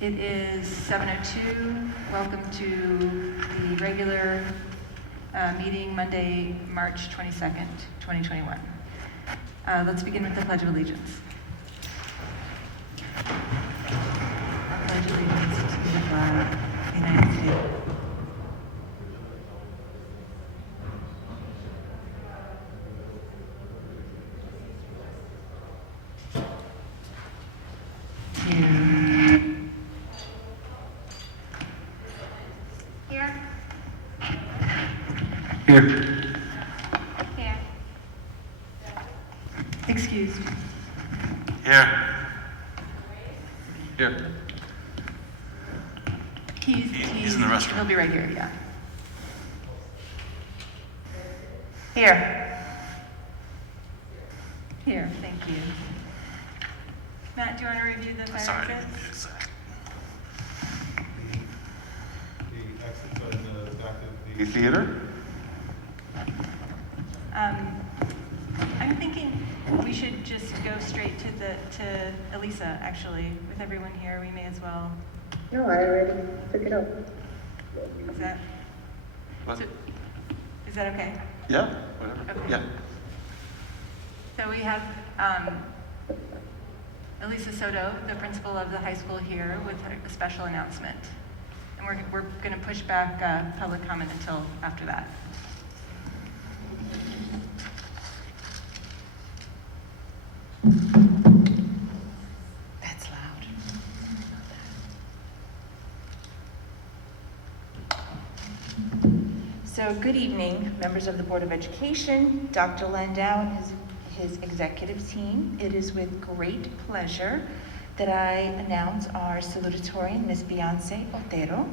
It is 7:02. Welcome to the regular meeting, Monday, March 22nd, 2021. Let's begin with the Pledge of Allegiance. I pledge allegiance to the flag of the United States. Here. Here. Excused. Here. Here. He's in the restroom. He'll be right here, yeah. Here. Here, thank you. Matt, do you want to review the fire Sorry. exits? The exits are in the back of The theater? I'm thinking we should just go straight to Elisa, actually. With everyone here, we may as well. No, I already took it up. Is that, What? is that okay? Yeah, whatever. Okay. Yeah. So we have Elisa Soto, the principal of the high school, here with a special announcement. And we're going to push back public comment until after that. That's loud. So good evening, members of the Board of Education, Dr. Landau and his executive team. It is with great pleasure that I announce our salutatorian, Ms. Beyonce Otero,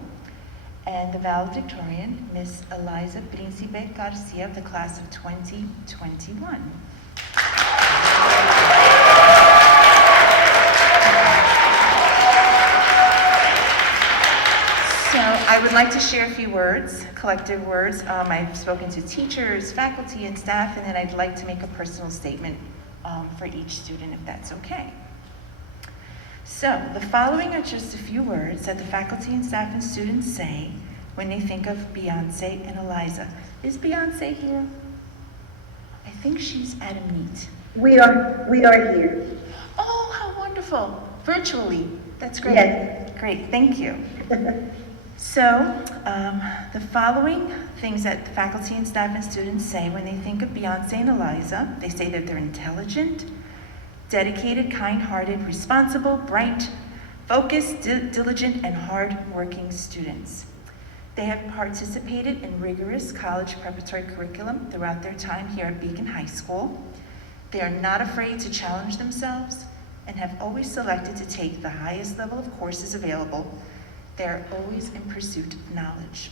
and the valedictorian, Ms. Eliza Principe Garcia of the class of 2021. So I would like to share a few words, collective words. I've spoken to teachers, faculty, and staff, and then I'd like to make a personal statement for each student, if that's okay. So the following are just a few words that the faculty and staff and students say when they think of Beyonce and Eliza. Is Beyonce here? I think she's at a meet. We are here. Oh, how wonderful. Virtually. That's great. Yes. Great, thank you. So, the following things that the faculty and staff and students say when they think of Beyonce and Eliza, they say that they're intelligent, dedicated, kind-hearted, responsible, bright, focused, diligent, and hard-working students. They have participated in rigorous college preparatory curriculum throughout their time here at Beacon High School. They are not afraid to challenge themselves and have always selected to take the highest level of courses available. They are always in pursuit of knowledge.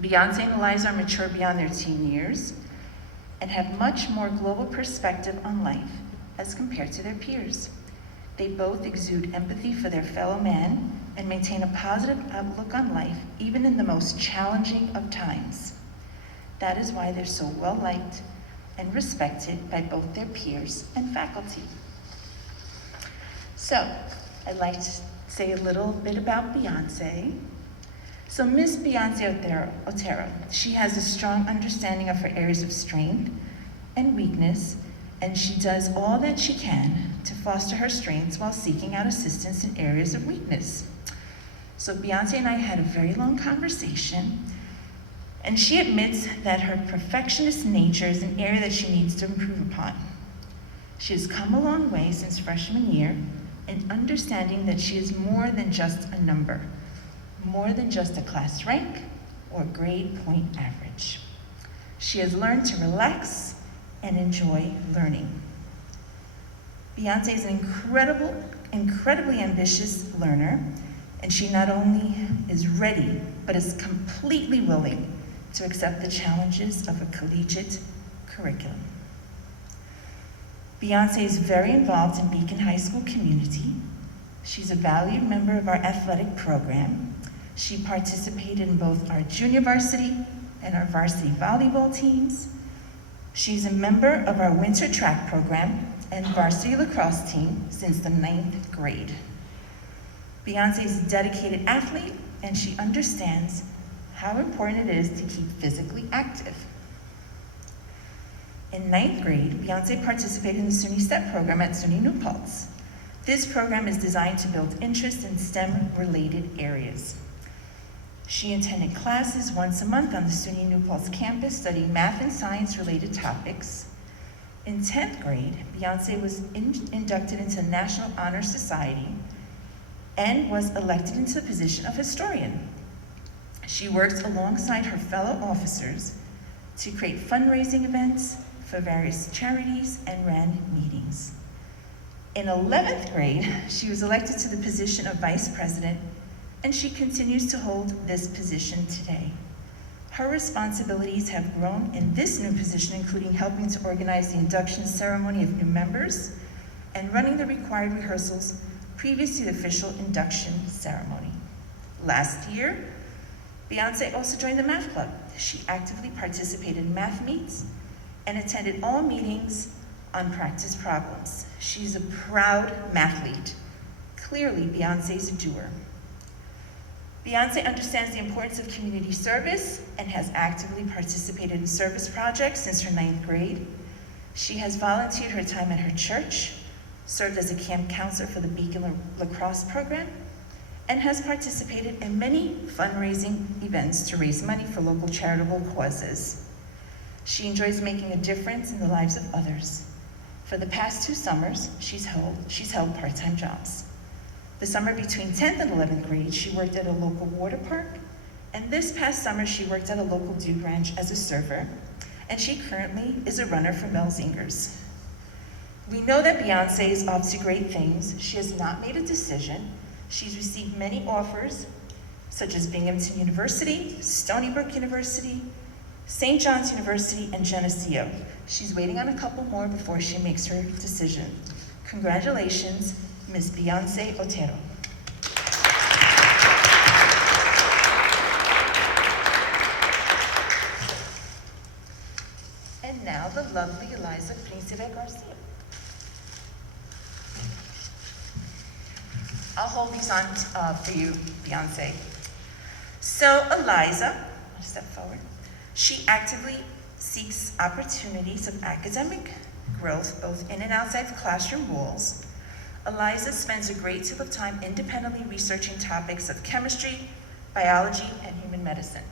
Beyonce and Eliza are mature beyond their teen years and have much more global perspective on life as compared to their peers. They both exude empathy for their fellow man and maintain a positive outlook on life, even in the most challenging of times. That is why they're so well-liked and respected by both their peers and faculty. So, I'd like to say a little bit about Beyonce. So Miss Beyonce Otero, she has a strong understanding of her areas of strength and weakness, and she does all that she can to foster her strengths while seeking out assistance in areas of weakness. So Beyonce and I had a very long conversation, and she admits that her perfectionist nature is an area that she needs to improve upon. She has come a long way since freshman year in understanding that she is more than just a number, more than just a class rank or grade point average. She has learned to relax and enjoy learning. Beyonce is an incredibly ambitious learner, and she not only is ready, but is completely willing to accept the challenges of a collegiate curriculum. Beyonce is very involved in Beacon High School community. She's a valued member of our athletic program. She participated in both our junior varsity and our varsity volleyball teams. She's a member of our winter track program and varsity lacrosse team since the 9th grade. Beyonce is a dedicated athlete, and she understands how important it is to keep physically active. In 9th grade, Beyonce participated in the SUNY STEP program at SUNY New Paltz. This program is designed to build interest in STEM-related areas. She attended classes once a month on the SUNY New Paltz campus, studying math and science-related topics. In 10th grade, Beyonce was inducted into the National Honor Society and was elected into the position of historian. She worked alongside her fellow officers to create fundraising events for various charities and ran meetings. In 11th grade, she was elected to the position of vice president, and she continues to hold this position today. Her responsibilities have grown in this new position, including helping to organize the induction ceremony of new members and running the required rehearsals previous to the official induction ceremony. Last year, Beyonce also joined the math club. She actively participated in math meets and attended all meetings on practice problems. She's a proud mathlete. Clearly, Beyonce's a doer. Beyonce understands the importance of community service and has actively participated in service projects since her 9th grade. She has volunteered her time at her church, served as a camp counselor for the Beacon Lacrosse program, and has participated in many fundraising events to raise money for local charitable causes. She enjoys making a difference in the lives of others. For the past 2 summers, she's held part-time jobs. The summer between 10th and 11th grade, she worked at a local water park, and this past summer, she worked at a local dude ranch as a server, and she currently is a runner for Mel Zingers. We know that Beyonce is up to great things. She has not made a decision. She's received many offers, such as Binghamton University, Stony Brook University, St. John's University, and Geneseo. She's waiting on a couple more before she makes her decision. Congratulations, Ms. Beyonce Otero. And now the lovely Eliza Principe Garcia. I'll hold these on for you, Beyonce. So Eliza, I'll step forward. She actively seeks opportunities of academic growth both in and outside the classroom walls. Eliza spends a great deal of time independently researching topics of chemistry, biology, and human medicine.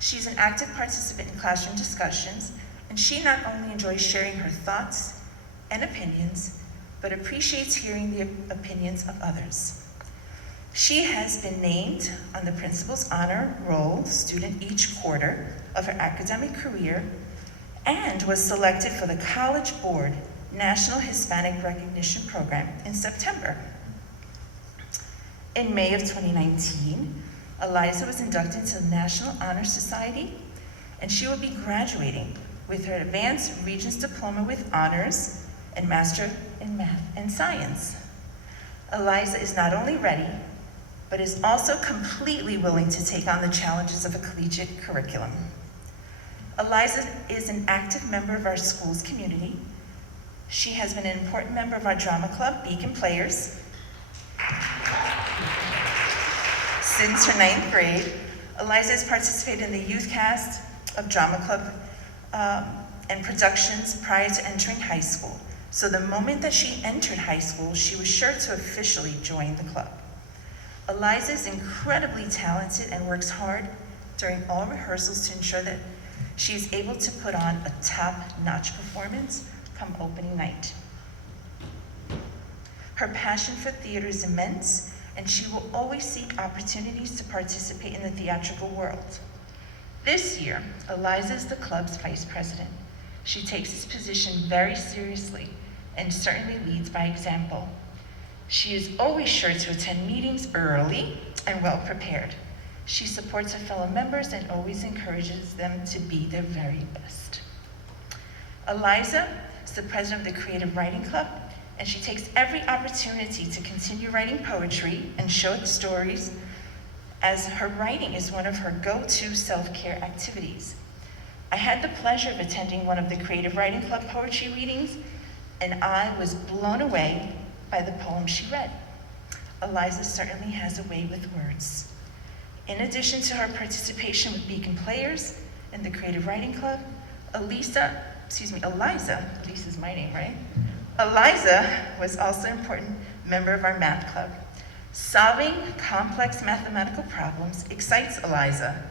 She's an active participant in classroom discussions, and she not only enjoys sharing her thoughts and opinions, but appreciates hearing the opinions of others. She has been named on the Principal's Honor Roll student each quarter of her academic career and was selected for the College Board National Hispanic Recognition Program in September. In May of 2019, Eliza was inducted into the National Honor Society, and she will be graduating with her Advanced Regents Diploma with Honors and Master in Math and Science. Eliza is not only ready, but is also completely willing to take on the challenges of a collegiate curriculum. Eliza is an active member of our school's community. She has been an important member of our drama club, Beacon Players, since her 9th grade. Eliza has participated in the youth cast of drama club and productions prior to entering high school. So the moment that she entered high school, she was sure to officially join the club. Eliza is incredibly talented and works hard during all rehearsals to ensure that she is able to put on a top-notch performance come opening night. Her passion for theater is immense, and she will always seek opportunities to participate in the theatrical world. This year, Eliza is the club's vice president. She takes this position very seriously and certainly leads by example. She is always sure to attend meetings early and well prepared. She supports her fellow members and always encourages them to be their very best. Eliza is the president of the Creative Writing Club, and she takes every opportunity to continue writing poetry and short stories, as her writing is one of her go-to self-care activities. I had the pleasure of attending one of the Creative Writing Club poetry readings, and I was blown away by the poem she read. Eliza certainly has a way with words. In addition to her participation with Beacon Players and the Creative Writing Club, Eliza, Elisa's my name, right? Eliza was also an important member of our math club. Solving complex mathematical problems excites Eliza,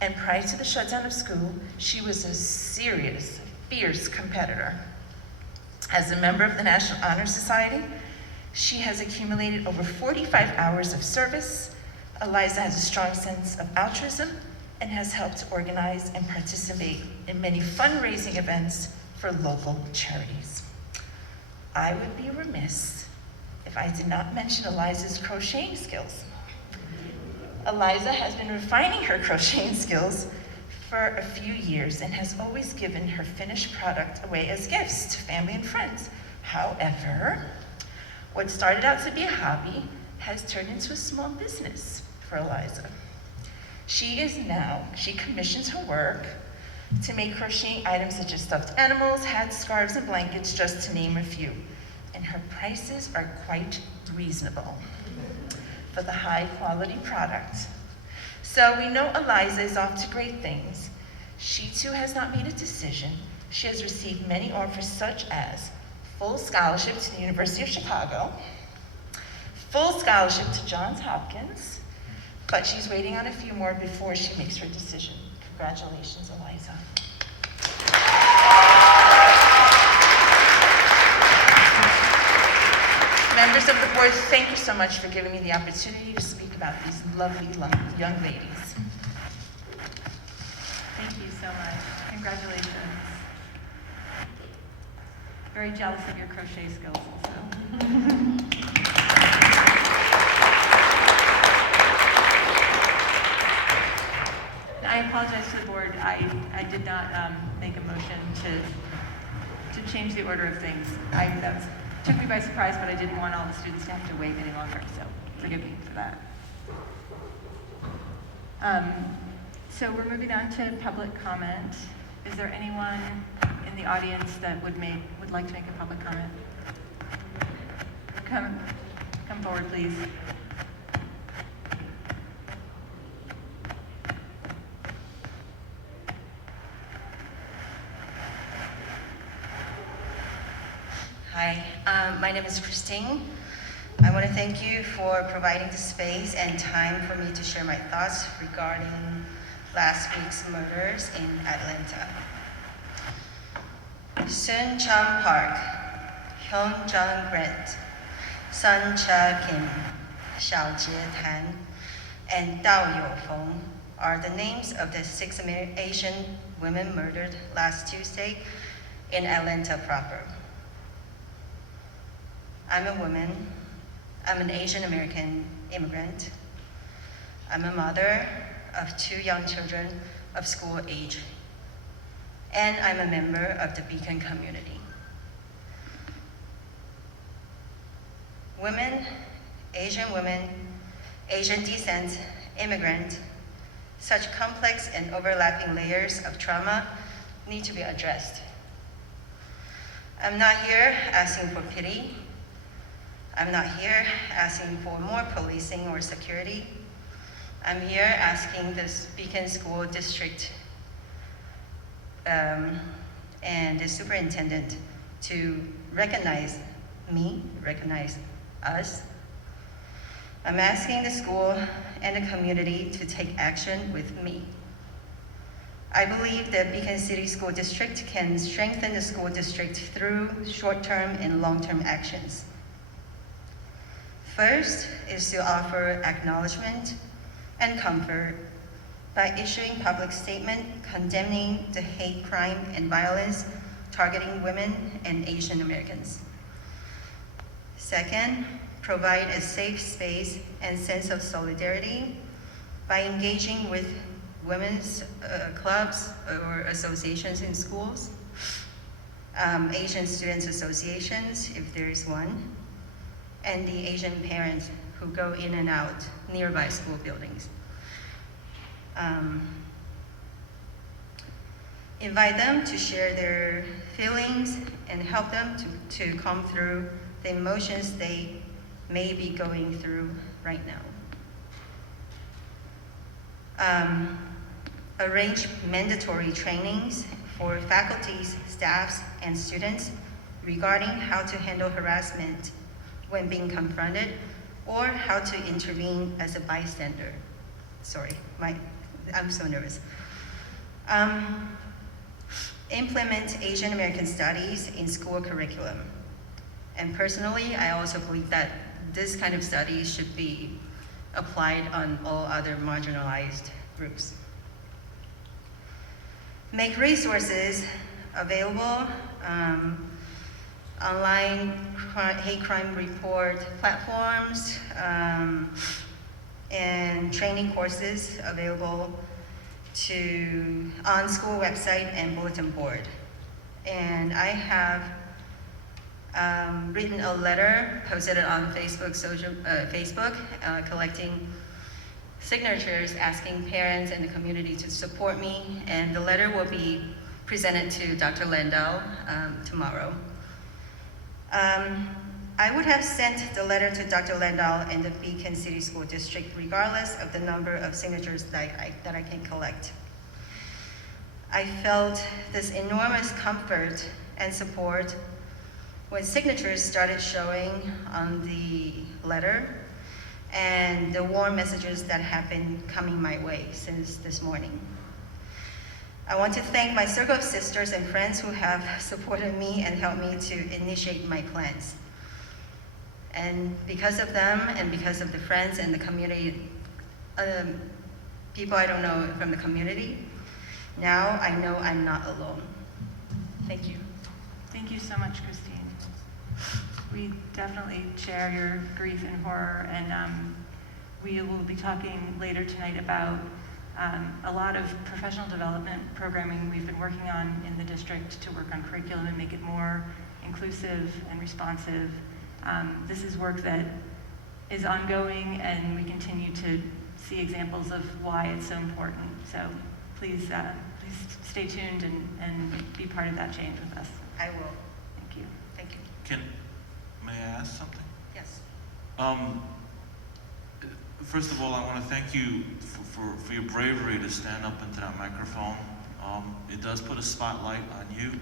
and prior to the shutdown of school, she was a serious, fierce competitor. As a member of the National Honor Society, she has accumulated over 45 hours of service. Eliza has a strong sense of altruism and has helped organize and participate in many fundraising events for local charities. I would be remiss if I did not mention Eliza's crocheting skills. Eliza has been refining her crocheting skills for a few years and has always given her finished product away as gifts to family and friends. However, what started out to be a hobby has turned into a small business for Eliza. She commissions her work to make crocheting items such as stuffed animals, hats, scarves, and blankets, just to name a few. And her prices are quite reasonable for the high quality product. So we know Eliza is off to great things. She too has not made a decision. She has received many offers such as full scholarship to the University of Chicago, full scholarship to Johns Hopkins, but she's waiting on a few more before she makes her decision. Congratulations, Eliza. Members of the board, thank you so much for giving me the opportunity to speak about these lovely young ladies. Thank you so much. Congratulations. Very jealous of your crochet skills also. I apologize to the board. I did not make a motion to change the order of things. Took me by surprise, but I didn't want all the students to have to wait any longer, so forgive me for that. So we're moving on to public comment. Is there anyone in the audience that would like to make a public comment? Come forward, please. Hi, my name is Christine. I want to thank you for providing the space and time for me to share my thoughts regarding last week's murders in Atlanta. Sun Chang Park, Hyun Jung Grant, Sun Cha Kim, Xiao Jie Tan, and Dao Youfeng are the names of the 6 Asian women murdered last Tuesday in Atlanta proper. I'm a woman. I'm an Asian American immigrant. I'm a mother of 2 young children of school age. And I'm a member of the Beacon community. Women, Asian descent, immigrant, such complex and overlapping layers of trauma need to be addressed. I'm not here asking for pity. I'm not here asking for more policing or security. I'm here asking the Beacon School District and the superintendent to recognize me, recognize us. I'm asking the school and the community to take action with me. I believe that Beacon City School District can strengthen the school district through short-term and long-term actions. First is to offer acknowledgement and comfort by issuing public statement condemning the hate crime and violence targeting women and Asian Americans. Second, provide a safe space and sense of solidarity by engaging with women's clubs or associations in schools, Asian Students Associations, if there is one, and the Asian parents who go in and out nearby school buildings. invite them to share their feelings and help them to come through the emotions they may be going through right now. Arrange mandatory trainings for faculties, staffs, and students regarding how to handle harassment when being confronted or how to intervene as a bystander. Sorry, I'm so nervous. Implement Asian American Studies in school curriculum. And personally, I also believe that this kind of studies should be applied on all other marginalized groups. Make resources available, online hate crime report platforms, and training courses available on school website and bulletin board. And I have written a letter, posted it on Facebook, collecting signatures asking parents and the community to support me, and the letter will be presented to Dr. Landau tomorrow. I would have sent the letter to Dr. Landau and the Beacon City School District regardless of the number of signatures that I can collect. I felt this enormous comfort and support when signatures started showing on the letter and the warm messages that have been coming my way since this morning. I want to thank my circle of sisters and friends who have supported me and helped me to initiate my plans. And because of them and because of the friends and the community, people I don't know from the community, now I know I'm not alone. Thank you. Thank you so much, Christine. We definitely share your grief and horror, and we will be talking later tonight about a lot of professional development programming we've been working on in the district to work on curriculum and make it more inclusive and responsive. This is work that is ongoing, and we continue to see examples of why it's so important. So please stay tuned and be part of that change with us. I will. Thank you. Thank you. May I ask something? Yes. First of all, I want to thank you for your bravery to stand up into that microphone. It does put a spotlight on you,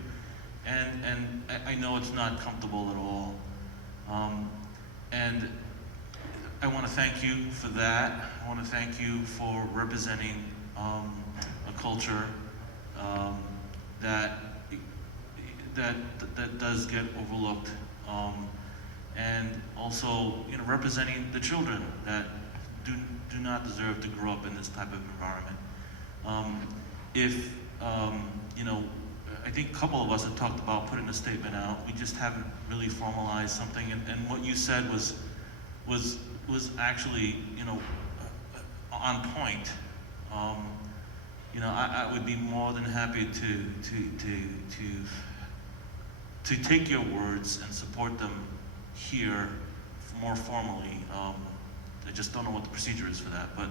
and I know it's not comfortable at all. And I want to thank you for that. I want to thank you for representing a culture that does get overlooked, and also, representing the children that do not deserve to grow up in this type of environment. I think a couple of us have talked about putting a statement out. We just haven't really formalized something, and what you said was actually, on point. I would be more than happy to take your words and support them here more formally. I just don't know what the procedure is for that, but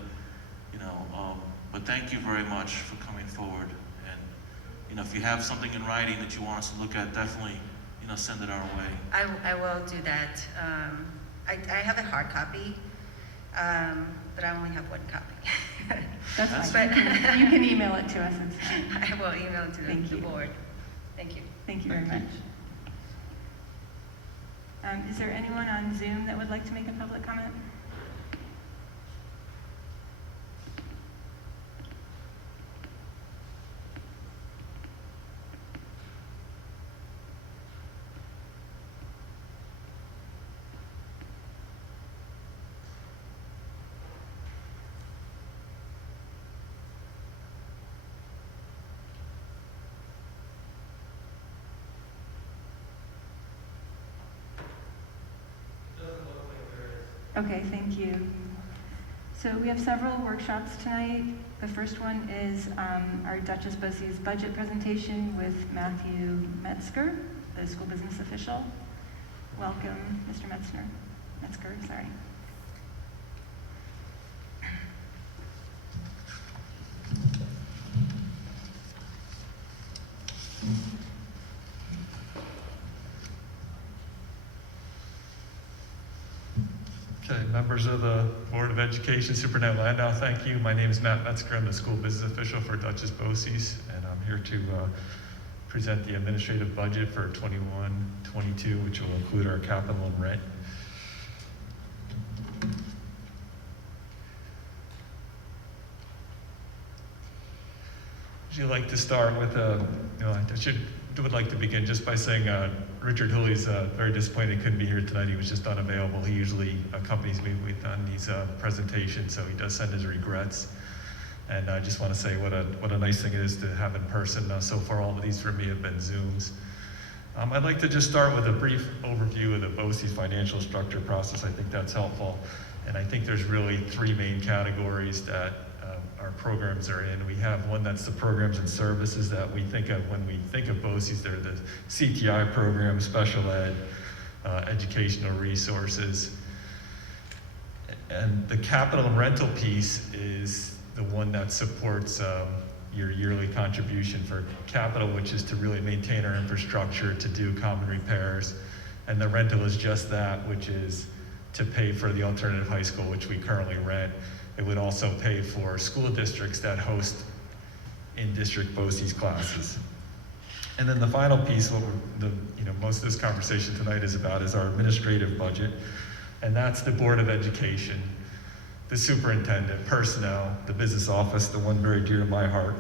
but thank you very much for coming forward. And if you have something in writing that you want us to look at, definitely send it our way. I will do that. I have a hard copy, but I only have one copy. That's fine. fine. You can email it to us. It's fine. I will email it to Thank the you. board. Thank you. Thank you very much. Is there anyone on Zoom that would like to make a public comment? Okay, thank you. So we have several workshops tonight. The first one is our Duchess Bosse's budget presentation with Matthew Metzger, the school business official. Welcome, Mr. Metzger, sorry. Okay, members of the Board of Education, Superintendent Landau, thank you. My name is Matt Metzger. I'm the school business official for Duchess BOCES, and I'm here to present the administrative budget for 21-22, which will include our capital and rent. Would you like to start with would like to begin just by saying Richard Hooley's very disappointed he couldn't be here tonight. He was just unavailable. He usually accompanies me on these presentations, so he does send his regrets. And I just want to say what a nice thing it is to have in person. So far, all of these for me have been Zooms. I'd like to just start with a brief overview of the BOCES financial structure process. I think that's helpful. And I think there's really three main categories that our programs are in. We have one that's the programs and services that we think of when we think of BOCES. They're the CTI programs, special ed, educational resources. And the capital and rental piece is the one that supports your yearly contribution for capital, which is to really maintain our infrastructure, to do common repairs. And the rental is just that, which is to pay for the alternative high school, which we currently rent. It would also pay for school districts that host in-district BOCES classes. And then the final piece, most of this conversation tonight is about, is our administrative budget. And that's the Board of Education, the superintendent, personnel, the business office, the one very dear to my heart.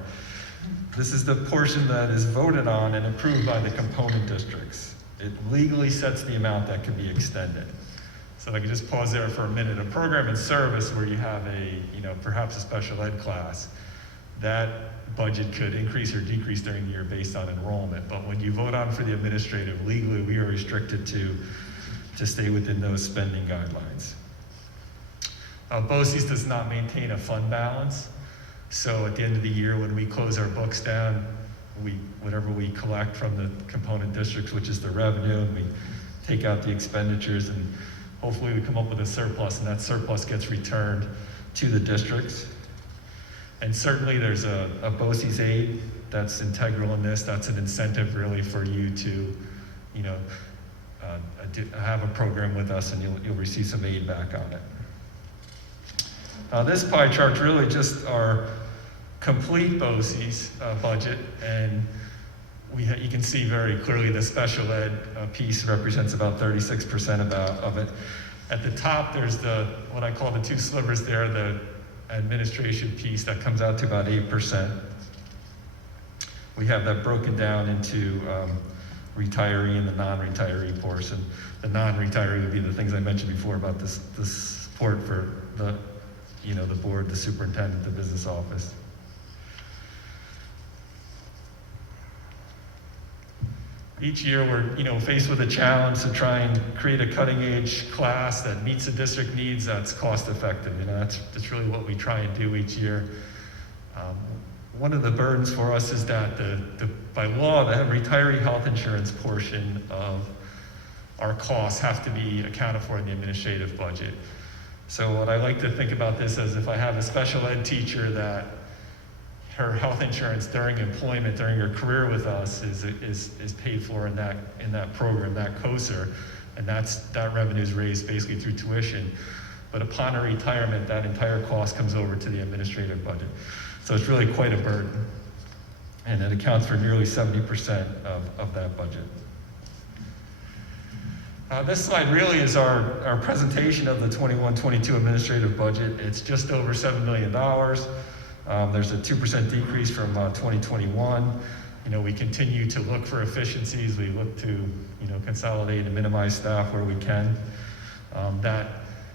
This is the portion that is voted on and approved by the component districts. It legally sets the amount that can be extended. So if I could just pause there for a minute. A program and service where you have perhaps a special ed class, that budget could increase or decrease during the year based on enrollment. But when you vote on for the administrative, legally we are restricted to stay within those spending guidelines. BOCES does not maintain a fund balance. So at the end of the year, when we close our books down, whatever we collect from the component districts, which is the revenue, and we take out the expenditures, and hopefully we come up with a surplus, and that surplus gets returned to the districts. And certainly there's a BOCES aid that's integral in this. That's an incentive really for you to, have a program with us, and you'll receive some aid back on it. This pie chart's really just our complete BOCES budget, and you can see very clearly the special ed piece represents about 36% of it. At the top, there's what I call the two slivers there, the administration piece that comes out to about 8%. We have that broken down into retiree and the non-retiree portion. The non-retiree would be the things I mentioned before about the support for the board, the superintendent, the business office. Each year we're faced with a challenge to try and create a cutting-edge class that meets the district needs, that's cost-effective. That's really what we try and do each year. One of the burdens for us is that by law, the retiree health insurance portion of our costs have to be accounted for in the administrative budget. So what I like to think about this as, if I have a special ed teacher that her health insurance during employment, during her career with us is paid for in that program, that COSR, and that revenue is raised basically through tuition. But upon her retirement, that entire cost comes over to the administrative budget. So it's really quite a burden. And it accounts for nearly 70% of that budget. This slide really is our presentation of the 21-22 administrative budget. It's just over $7 million. There's a 2% decrease from 2021. We continue to look for efficiencies. We look to consolidate and minimize staff where we can. That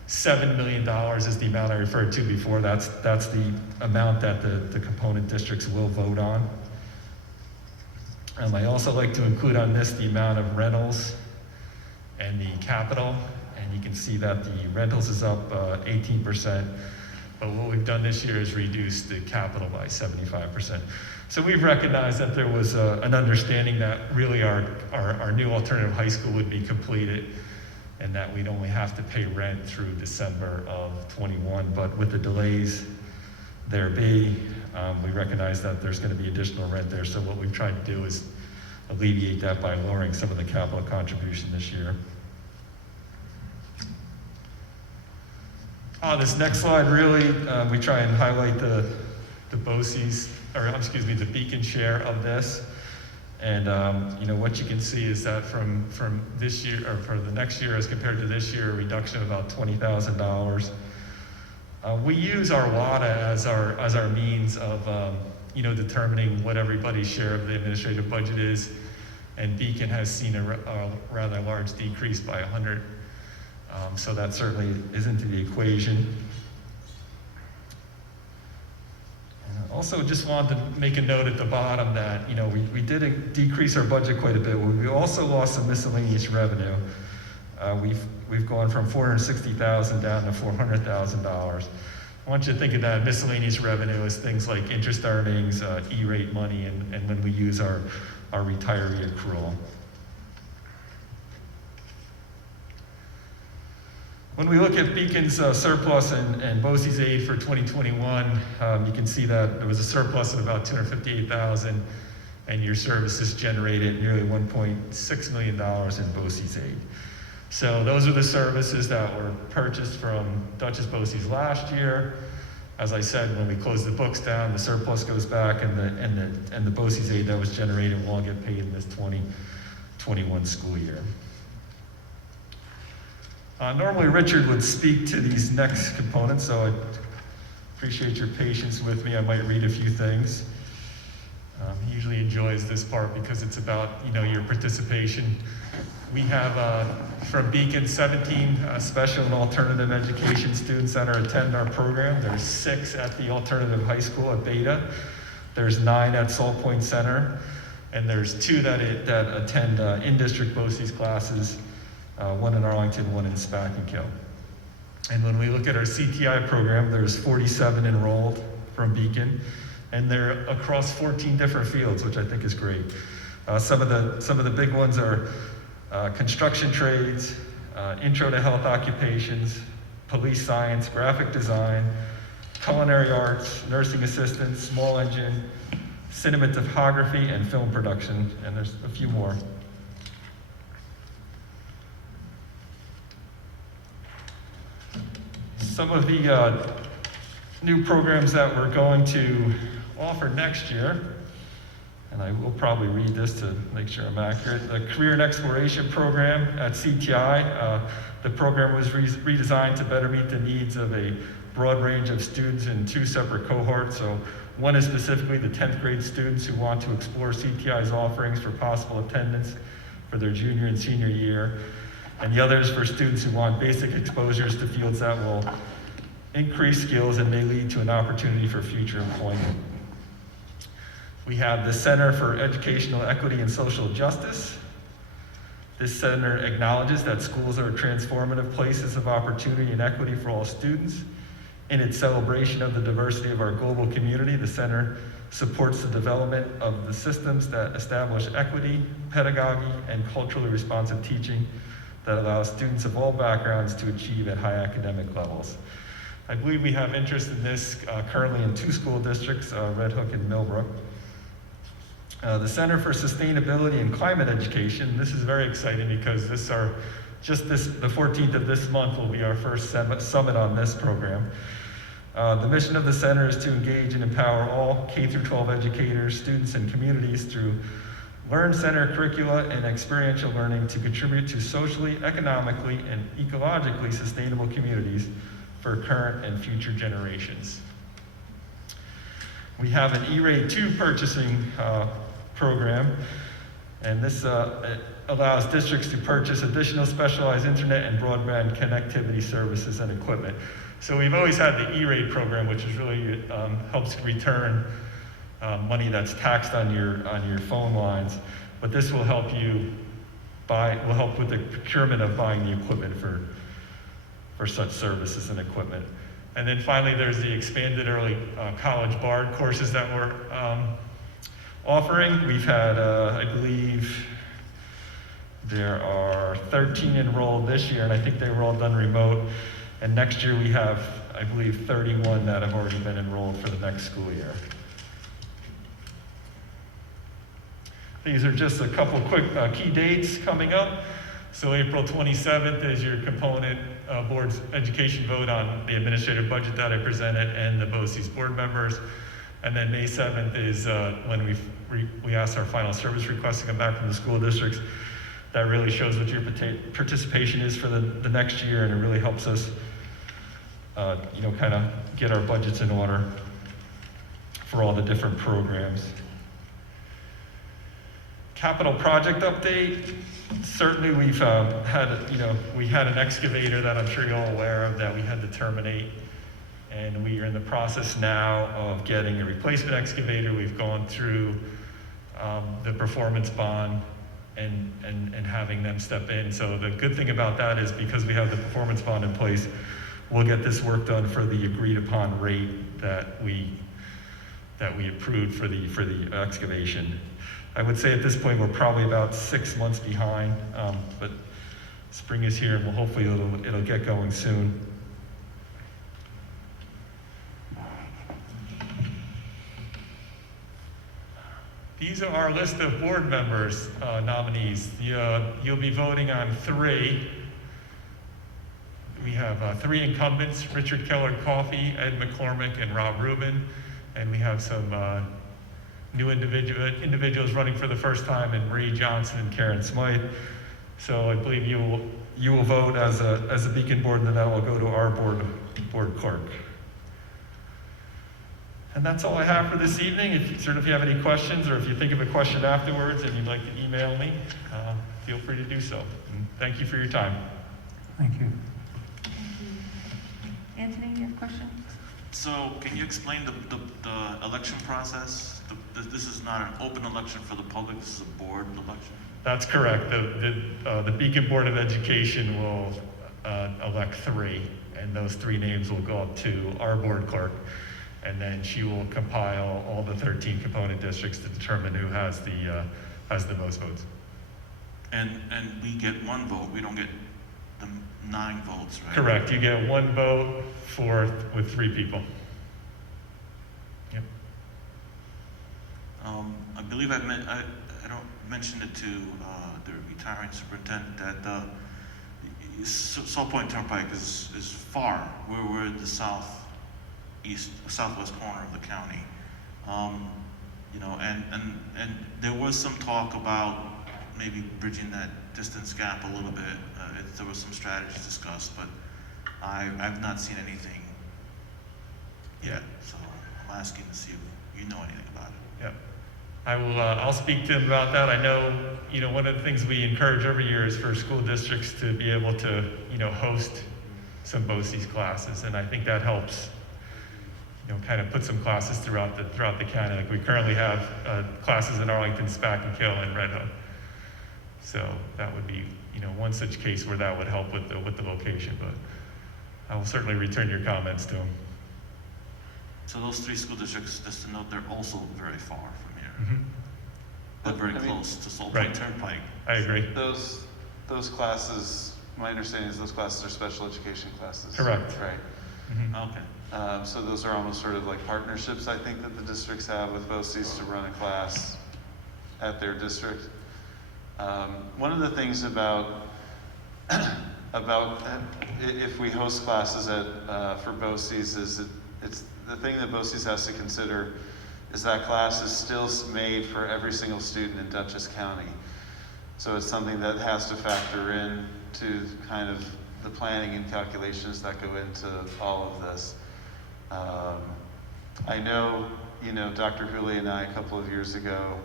$7 million is the amount I referred to before. That's the amount that the component districts will vote on. I also like to include on this the amount of rentals and the capital, and you can see that the rentals is up 18%, but what we've done this year is reduce the capital by 75%. So we've recognized that there was an understanding that really our new alternative high school would be completed, and that we'd only have to pay rent through December of 21, but with the delays we recognize that there's going to be additional rent there. So what we've tried to do is alleviate that by lowering some of the capital contribution this year. This next slide really, we try and highlight the BOCES, or excuse me, the Beacon share of this. And what you can see is that from this year, or for the next year as compared to this year, a reduction of about $20,000. We use our WADA as our means of determining what everybody's share of the administrative budget is. And Beacon has seen a rather large decrease by 100. So that certainly is into the equation. Also, just wanted to make a note at the bottom that we did decrease our budget quite a bit. We also lost some miscellaneous revenue. We've gone from $460,000 down to $400,000. I want you to think of that miscellaneous revenue as things like interest earnings, E-rate money, and when we use our retiree accrual. When we look at Beacon's surplus and BOCES aid for 2021, you can see that there was a surplus of about $258,000, and your services generated nearly $1.6 million in BOCES aid. So those are the services that were purchased from Dutchess BOCES last year. As I said, when we close the books down, the surplus goes back, and the BOCES aid that was generated will all get paid in this 2021 school year. Normally Richard would speak to these next components, so I appreciate your patience with me. I might read a few things. He usually enjoys this part because it's about your participation. We have from Beacon 17 special and alternative education students that attend our program. There's 6 at the alternative high school at Beta. There's 9 at Salt Point Center, and there's 2 that attend in-district BOCES classes. 1 in Arlington, 1 in Spackenkill. And when we look at our CTI program, there's 47 enrolled from Beacon, and they're across 14 different fields, which I think is great. Some of the big ones are construction trades, intro to health occupations, police science, graphic design, culinary arts, nursing assistants, small engine, cinematography, and film production, and there's a few more. Some of the new programs that we're going to offer next year, and I will probably read this to make sure I'm accurate. The Career and Exploration Program at CTI. The program was redesigned to better meet the needs of a broad range of students in 2 separate cohorts. So one is specifically the 10th grade students who want to explore CTI's offerings for possible attendance for their junior and senior year. And the other is for students who want basic exposures to fields that will increase skills and may lead to an opportunity for future employment. We have the Center for Educational Equity and Social Justice. This center acknowledges that schools are transformative places of opportunity and equity for all students. In its celebration of the diversity of our global community, the center supports the development of the systems that establish equity, pedagogy, and culturally responsive teaching that allows students of all backgrounds to achieve at high academic levels. I believe we have interest in this currently in 2 school districts, Red Hook and Millbrook. The Center for Sustainability and Climate Education. This is very exciting because the 14th of this month will be our first summit on this program. The mission of the center is to engage and empower all K-12 educators, students, and communities through learn-centered curricula and experiential learning to contribute to socially, economically, and ecologically sustainable communities for current and future generations. We have an E-Rate 2 purchasing program, and this allows districts to purchase additional specialized internet and broadband connectivity services and equipment. So we've always had the E-Rate program, which is really helps return money that's taxed on your phone lines, but this will help help with the procurement of buying the equipment for such services and equipment. And then finally, there's the expanded early college BARD courses that we're offering. We've had, I believe, there are 13 enrolled this year, and I think they were all done remote. And next year we have, I believe, 31 that have already been enrolled for the next school year. These are just a couple quick key dates coming up. So April 27th is your component board's education vote on the administrative budget that I presented and the BOCES board members. And then May 7th is when we ask our final service requests to come back from the school districts. That really shows what your participation is for the next year, and it really helps us, kind of get our budgets in order for all the different programs. Capital project update. Certainly we've we had an excavator that I'm sure you're all aware of that we had to terminate. And we are in the process now of getting a replacement excavator. We've gone through the performance bond and having them step in. So the good thing about that is because we have the performance bond in place, we'll get this work done for the agreed upon rate that we approved for the excavation. I would say at this point we're probably about 6 months behind, but spring is here and hopefully it'll get going soon. These are our list of board members nominees. You'll be voting on 3. We have 3 incumbents: Richard Kellard Coffey, Ed McCormick, and Rob Rubin. And we have some new individuals running for the first time, in Marie Johnson and Karen Smythe. So I believe you will vote as a Beacon board, and then that will go to our board clerk. And that's all I have for this evening. If you have any questions, or if you think of a question afterwards and you'd like to email me, feel free to do so. And thank you for your time. Thank you. Thank you. Anthony, you have a question? So can you explain the election process? This is not an open election for the public, this is a board election? That's correct. The Beacon Board of Education will elect 3, and those 3 names will go up to our board clerk, and then she will compile all the 13 component districts to determine who has the most votes. And we get 1 vote, we don't get the 9 votes, right? Correct. You get 1 vote with 3 people. Yep. I believe I don't mention it to the retiring superintendent that Salt Point Turnpike is far. We're in the southwest corner of the county. And there was some talk about maybe bridging that distance gap a little bit. There was some strategies discussed, but I've not seen anything yet. So I'm asking to see if you know anything about it. Yep. I'll speak to him about that. I know, one of the things we encourage every year is for school districts to be able to, host some BOCES classes, and I think that helps, kind of put some classes throughout the county. Like we currently have classes in Arlington, Spackenkill, and Red Hook. So that would be, one such case where that would help with the location. But I will certainly return your comments to him. So those 3 school districts, just to note, they're also very far from here, Mm-hmm. but very close to Salt Right. Point Turnpike. I agree. Those classes, my understanding is those classes are special education classes. Correct. Right. Mhm. Okay. So those are almost sort of like partnerships, I think, that the districts have with BOCES to run a class at their district. One of the things about if we host classes for BOCES is it's the thing that BOCES has to consider is that class is still made for every single student in Dutchess County. So it's something that has to factor in to kind of the planning and calculations that go into all of this. I know, Dr. Hooley and I a couple of years ago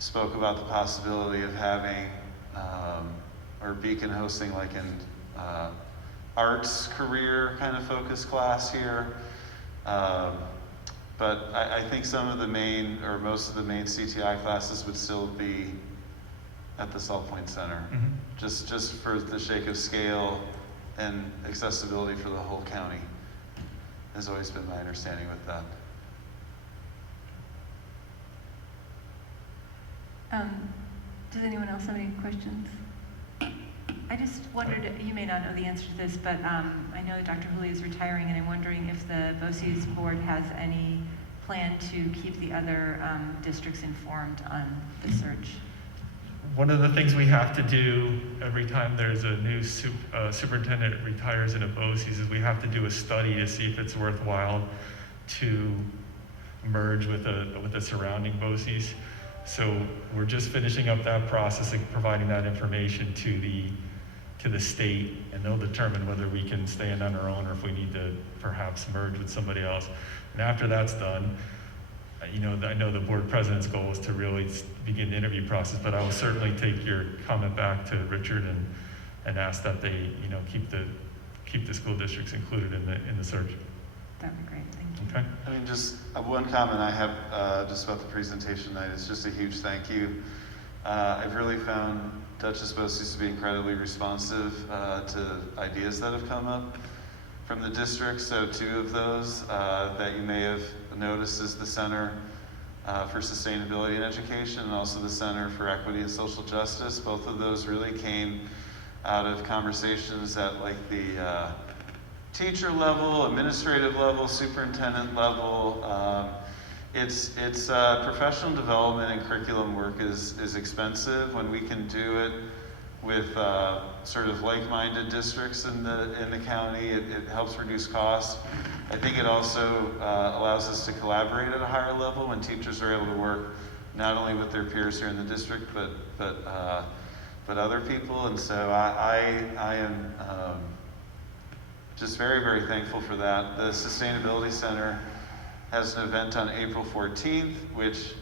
spoke about the possibility of having, or Beacon hosting like an arts career kind of focus class here. But I think some of the main, or most of the main CTI classes would still be at the Salt Point Center, Mhm. just for the sake of scale and accessibility for the whole county, has always been my understanding with that. Does anyone else have any questions? I just wondered, you may not know the answer to this, but I know that Dr. Hooley is retiring, and I'm wondering if the BOCES board has any plan to keep the other districts informed on the search. one of the things we have to do every time there's a new superintendent retires in a BOCES is we have to do a study to see if it's worthwhile to merge with a surrounding BOCES. So we're just finishing up that process and providing that information to the state, and they'll determine whether we can stay in on our own or if we need to perhaps merge with somebody else. And after that's done, I know the board president's goal is to really begin the interview process, but I will certainly take your comment back to Richard and ask that they, keep the school districts included in the search. That'd be great, thank you. Okay. I mean, just one comment I have just about the presentation tonight is just a huge thank you. I've really found Duchess BOCES to be incredibly responsive to ideas that have come up from the district. So 2 of those that you may have noticed is the Center for Sustainability and Education and also the Center for Equity and Social Justice. Both of those really came out of conversations at like the teacher level, administrative level, superintendent level. It's professional development and curriculum work is expensive. When we can do it with sort of like-minded districts in the county, it helps reduce costs. I think it also allows us to collaborate at a higher level when teachers are able to work not only with their peers here in the district, but other people. And so I am just very, very thankful for that. The Sustainability Center has an event on April 14th, which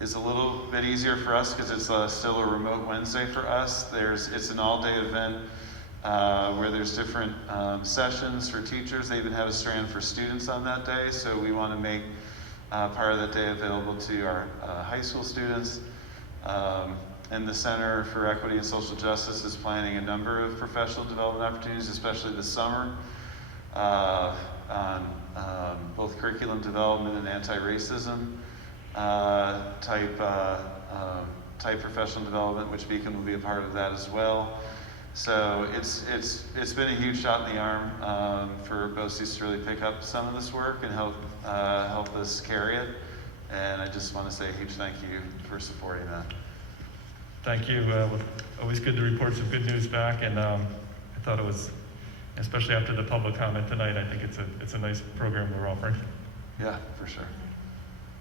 is a little bit easier for us because it's still a remote Wednesday for us. It's an all-day event where there's different sessions for teachers. They even have a strand for students on that day, so we want to make part of that day available to our high school students. And the Center for Equity and Social Justice is planning a number of professional development opportunities, especially this summer, on both curriculum development and anti-racism type professional development, which Beacon will be a part of that as well. So it's been a huge shot in the arm for BOCES to really pick up some of this work and help us carry it. And I just want to say a huge thank you for supporting that. Thank you. Always good to report some good news back, and I thought it was, especially after the public comment tonight, I think it's a nice program we're offering. Yeah, for sure.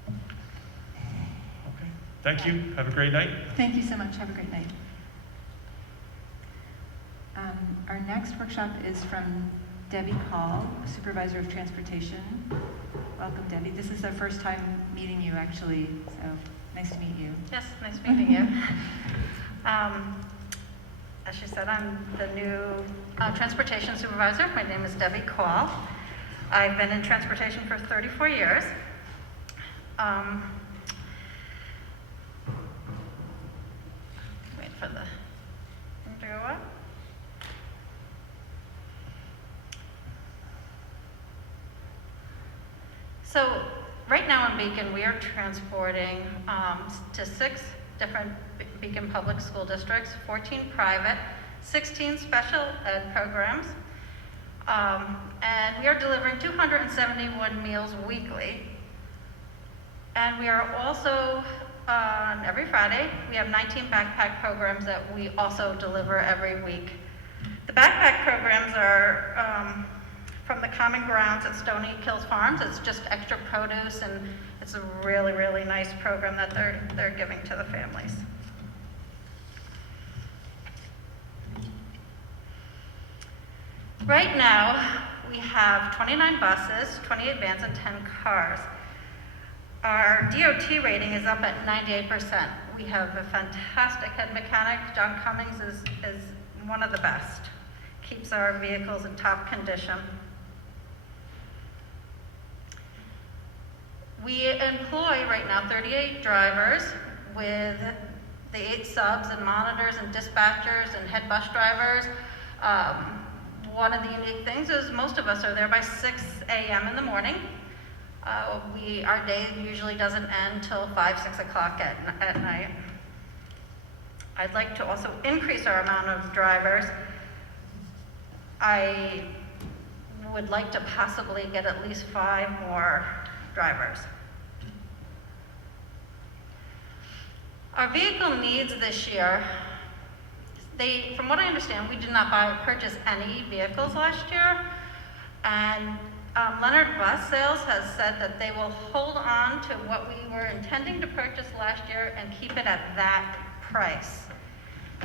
Okay. Thank you. Have a great night. Thank you so much, have a great night. Our next workshop is from Debbie Call, Supervisor of Transportation. Welcome, Debbie. This is our first time meeting you, actually, so nice to meet you. Yes, nice meeting you. As she said, I'm the new transportation supervisor. My name is Debbie Call. I've been in transportation for 34 years. Wait for the thing to go up. So right now in Beacon, we are transporting to 6 different Beacon public school districts, 14 private, 16 special ed programs, and we are delivering 271 meals weekly. And we are also, on every Friday, we have 19 backpack programs that we also deliver every week. The backpack programs are from the Common Grounds at Stony Hills Farms. It's just extra produce, and it's a really, really nice program that they're giving to the families. Right now, we have 29 buses, 28 vans, and 10 cars. Our DOT rating is up at 98%. We have a fantastic head mechanic. John Cummings is one of the best. Keeps our vehicles in top condition. We employ right now 38 drivers with the 8 subs and monitors and dispatchers and head bus drivers. One of the unique things is most of us are there by 6 a.m. in the morning. Our day usually doesn't end till 5, 6 o'clock at night. I'd like to also increase our amount of drivers. I would like to possibly get at least 5 more drivers. Our vehicle needs this year, from what I understand, we did not purchase any vehicles last year. And Leonard Bus Sales has said that they will hold on to what we were intending to purchase last year and keep it at that price.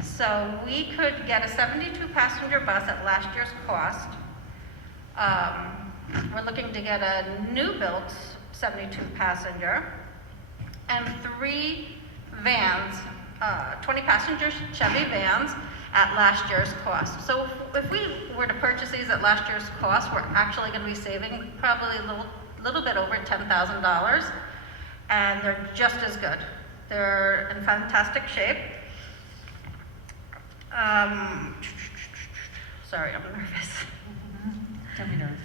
So we could get a 72-passenger bus at last year's cost. We're looking to get a new-built 72-passenger and 3 vans, 20-passenger Chevy vans at last year's cost. So if we were to purchase these at last year's cost, we're actually going to be saving probably a little bit over $10,000, and they're just as good. They're in fantastic shape. Sorry, I'm nervous. Don't be nervous.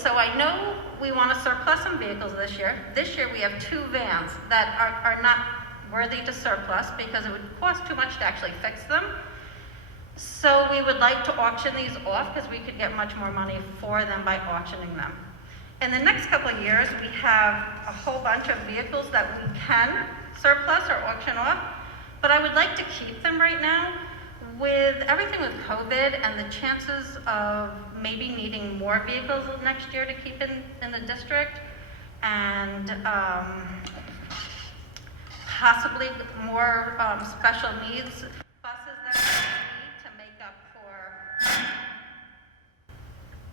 So I know we want to surplus some vehicles this year. This year we have 2 vans that are not worthy to surplus because it would cost too much to actually fix them. So we would like to auction these off because we could get much more money for them by auctioning them. In the next couple of years, we have a whole bunch of vehicles that we can surplus or auction off, but I would like to keep them right now. With everything with COVID and the chances of maybe needing more vehicles next year to keep in the district, and possibly more special needs buses that we need to make up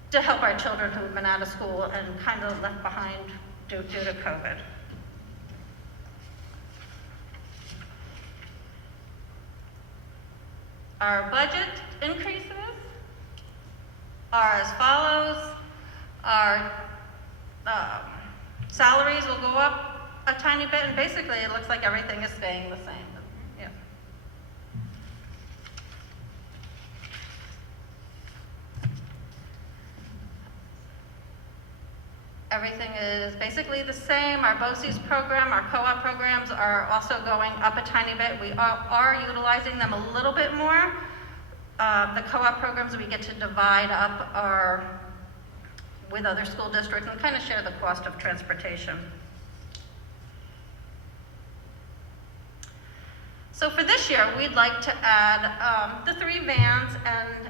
to help our children who have been out of school and kind of left behind due to COVID. Our budget increases are as follows. Our salaries will go up a tiny bit, and basically it looks like everything is staying the same. Yeah. Everything is basically the same. Our BOCES program, our co-op programs are also going up a tiny bit. We are utilizing them a little bit more. The co-op programs we get to divide up with other school districts and kind of share the cost of transportation. So for this year, we'd like to add the 3 vans, and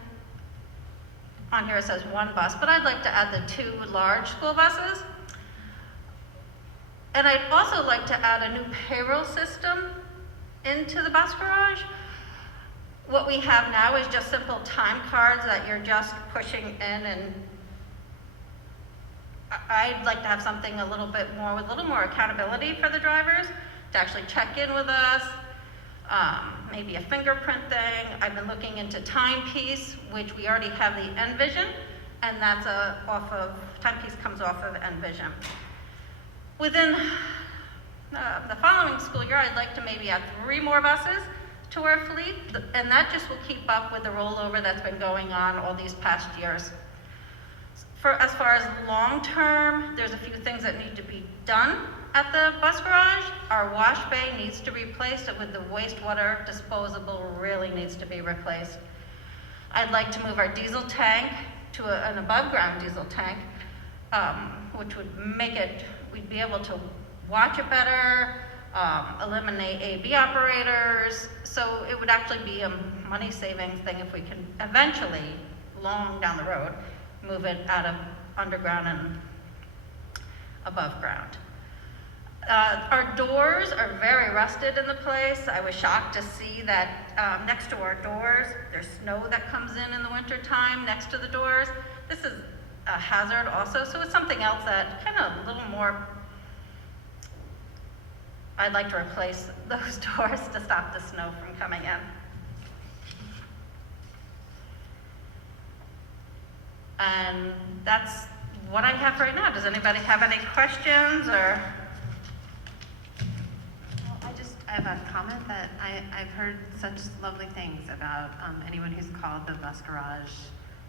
on here it says 1 bus, but I'd like to add the 2 large school buses. And I'd also like to add a new payroll system into the bus garage. What we have now is just simple time cards that you're just pushing in, and I'd like to have something with a little more accountability for the drivers to actually check in with us. Maybe a fingerprint thing. I've been looking into Timepiece, which we already have the Envision, and that's Timepiece comes off of Envision. Within the following school year, I'd like to maybe add 3 more buses to our fleet, and that just will keep up with the rollover that's been going on all these past years. As far as long-term, there's a few things that need to be done at the bus garage. Our wash bay needs to be replaced, with the wastewater disposable really needs to be replaced. I'd like to move our diesel tank to an above-ground diesel tank, which would we'd be able to watch it better, eliminate AB operators, so it would actually be a money-saving thing if we can eventually, long down the road, move it out of underground and above ground. Our doors are very rusted in the place. I was shocked to see that next to our doors, there's snow that comes in the winter time next to the doors. This is a hazard also, so it's something else that kind of a little more, I'd like to replace those doors to stop the snow from coming in. And that's what I have right now. Does anybody have any questions or? I have a comment that I've heard such lovely things about anyone who's called the bus garage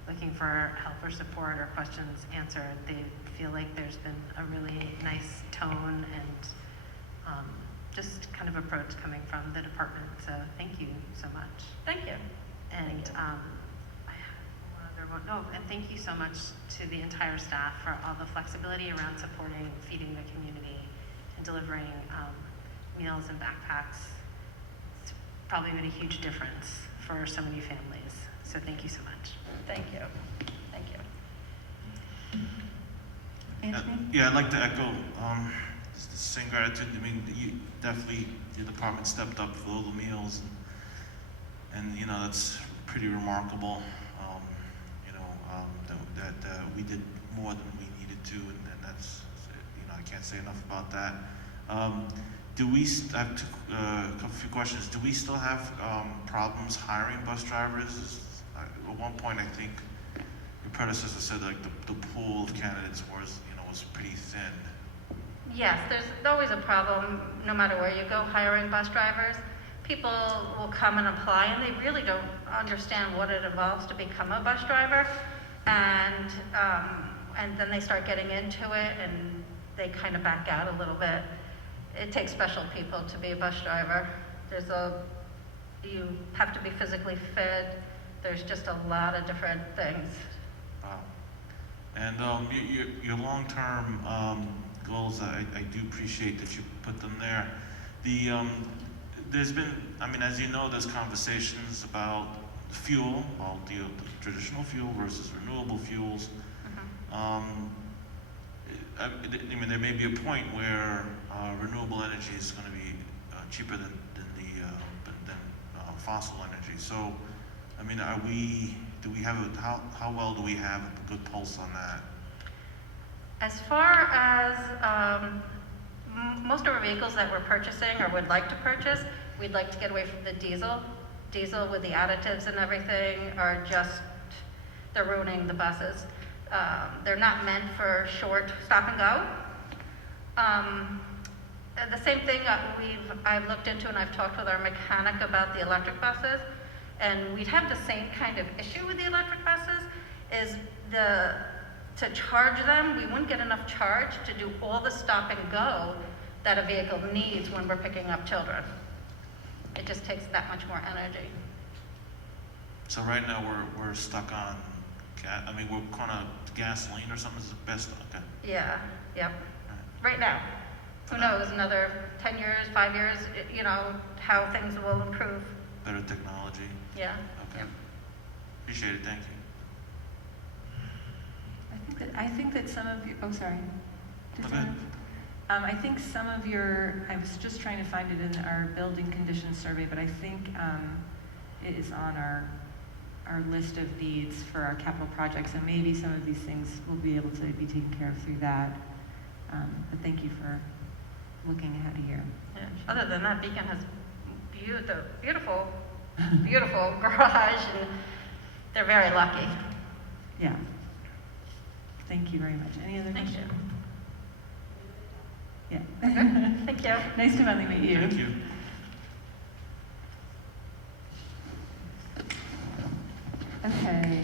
looking for help or support or questions answered. They feel like there's been a really nice tone and just kind of approach coming from the department. So thank you so much. Thank you. And and thank you so much to the entire staff for all the flexibility around supporting feeding the community and delivering meals and backpacks. It's probably made a huge difference for so many families. So thank you so much. Thank you. Thank you. Anthony? Yeah, I'd like to echo the same gratitude. I mean, definitely your department stepped up for all the meals, and you know that's pretty remarkable. That we did more than we needed to, and that's, you know, I can't say enough about that. Do we? I have a few questions. Do we still have problems hiring bus drivers? At one point, I think your predecessor said like the pool of candidates was pretty thin. Yes, there's always a problem, no matter where you go, hiring bus drivers. People will come and apply, and they really don't understand what it involves to become a bus driver. And then they start getting into it, and they kind of back out a little bit. It takes special people to be a bus driver. You have to be physically fit. There's just a lot of different things. Wow. And your long-term goals, I do appreciate that you put them there. There's been, I mean, as you know, there's conversations about fuel, well, the traditional fuel versus renewable fuels. I mean, there may be a point where renewable energy is going to be cheaper than fossil energy. So, I mean, how well do we have a good pulse on that? As far as most of our vehicles that we're purchasing or would like to purchase, we'd like to get away from the diesel. Diesel with the additives and everything they're ruining the buses. They're not meant for short stop and go. And the same thing I've looked into, and I've talked with our mechanic about the electric buses, and we'd have the same kind of issue with the electric buses, is to charge them, we wouldn't get enough charge to do all the stop and go that a vehicle needs when we're picking up children. It just takes that much more energy. So right now we're stuck on, I mean, we're kind of gasoline or something is the best. Okay. Yeah, yep. Right now. Who knows, another 10 years, 5 years, you know, how things will improve. Better technology. Yeah. Okay. Yep. Appreciate it. Thank you. I think that some of you, oh, sorry. Okay. I think some of I was just trying to find it in our building conditions survey, but I think it is on our list of needs for our capital projects, and maybe some of these things will be able to be taken care of through that. But thank you for looking ahead a year. Yeah. Other than that, Beacon has beautiful, beautiful garage, and they're very lucky. Yeah. Thank you very much. Any other Thank questions? Yeah. Thank you. Nice to finally meet you. Thank you. Okay.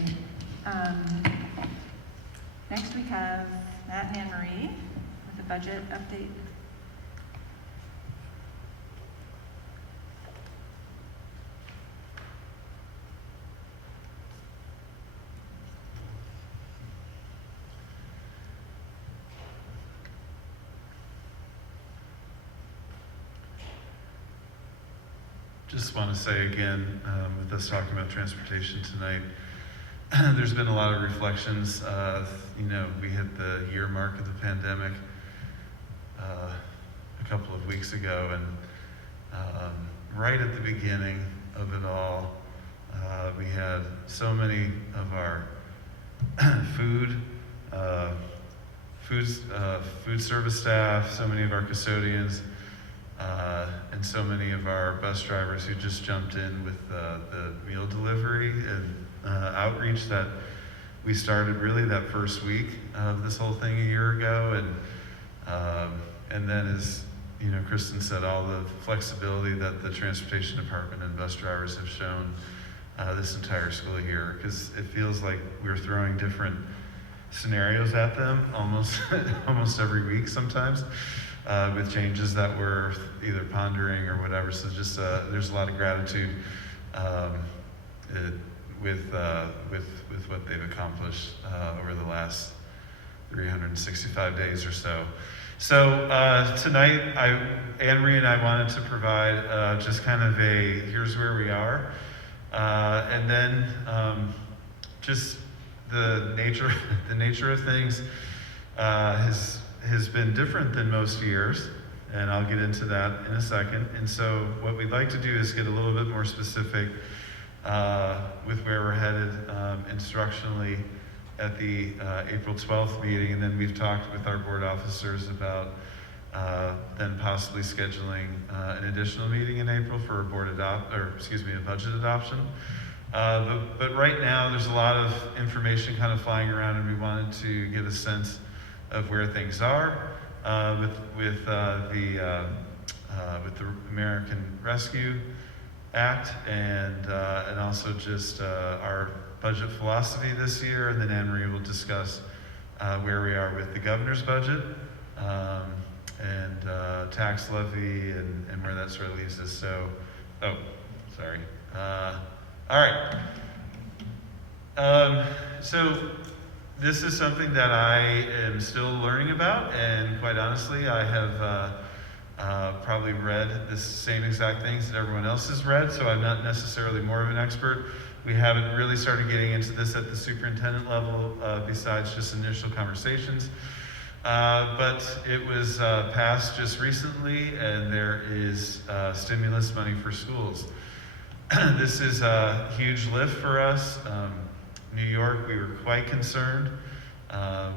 Next we have Matt and Anne Marie with a budget update. Just want to say again, with us talking about transportation tonight, there's been a lot of reflections. We hit the year mark of the pandemic a couple of weeks ago, and right at the beginning of it all, we had so many of our food service staff, so many of our custodians, and so many of our bus drivers who just jumped in with the meal delivery and outreach that we started really that first week of this whole thing a year ago, and then as Kristen said, all the flexibility that the transportation department and bus drivers have shown this entire school year, because it feels like we're throwing different scenarios at them almost every week sometimes. With changes that we're either pondering or whatever. So just there's a lot of gratitude with what they've accomplished over the last 365 days or so. So tonight, Anne Marie and I wanted to provide just kind of a here's where we are, and then just the nature of things has been different than most years, and I'll get into that in a second. And so what we'd like to do is get a little bit more specific with where we're headed instructionally at the April 12th meeting, and then we've talked with our board officers about then possibly scheduling an additional meeting in April for a budget adoption. But right now, there's a lot of information kind of flying around, and we wanted to get a sense of where things are with the American Rescue Act, and also just our budget philosophy this year, and then Anne Marie will discuss where we are with the governor's budget and tax levy and where that sort of leaves us. So, sorry. All right. So this is something that I am still learning about, and quite honestly, I have probably read the same exact things that everyone else has read, so I'm not necessarily more of an expert. We haven't really started getting into this at the superintendent level besides just initial conversations. But it was passed just recently, and there is stimulus money for schools. This is a huge lift for us. New York, we were quite concerned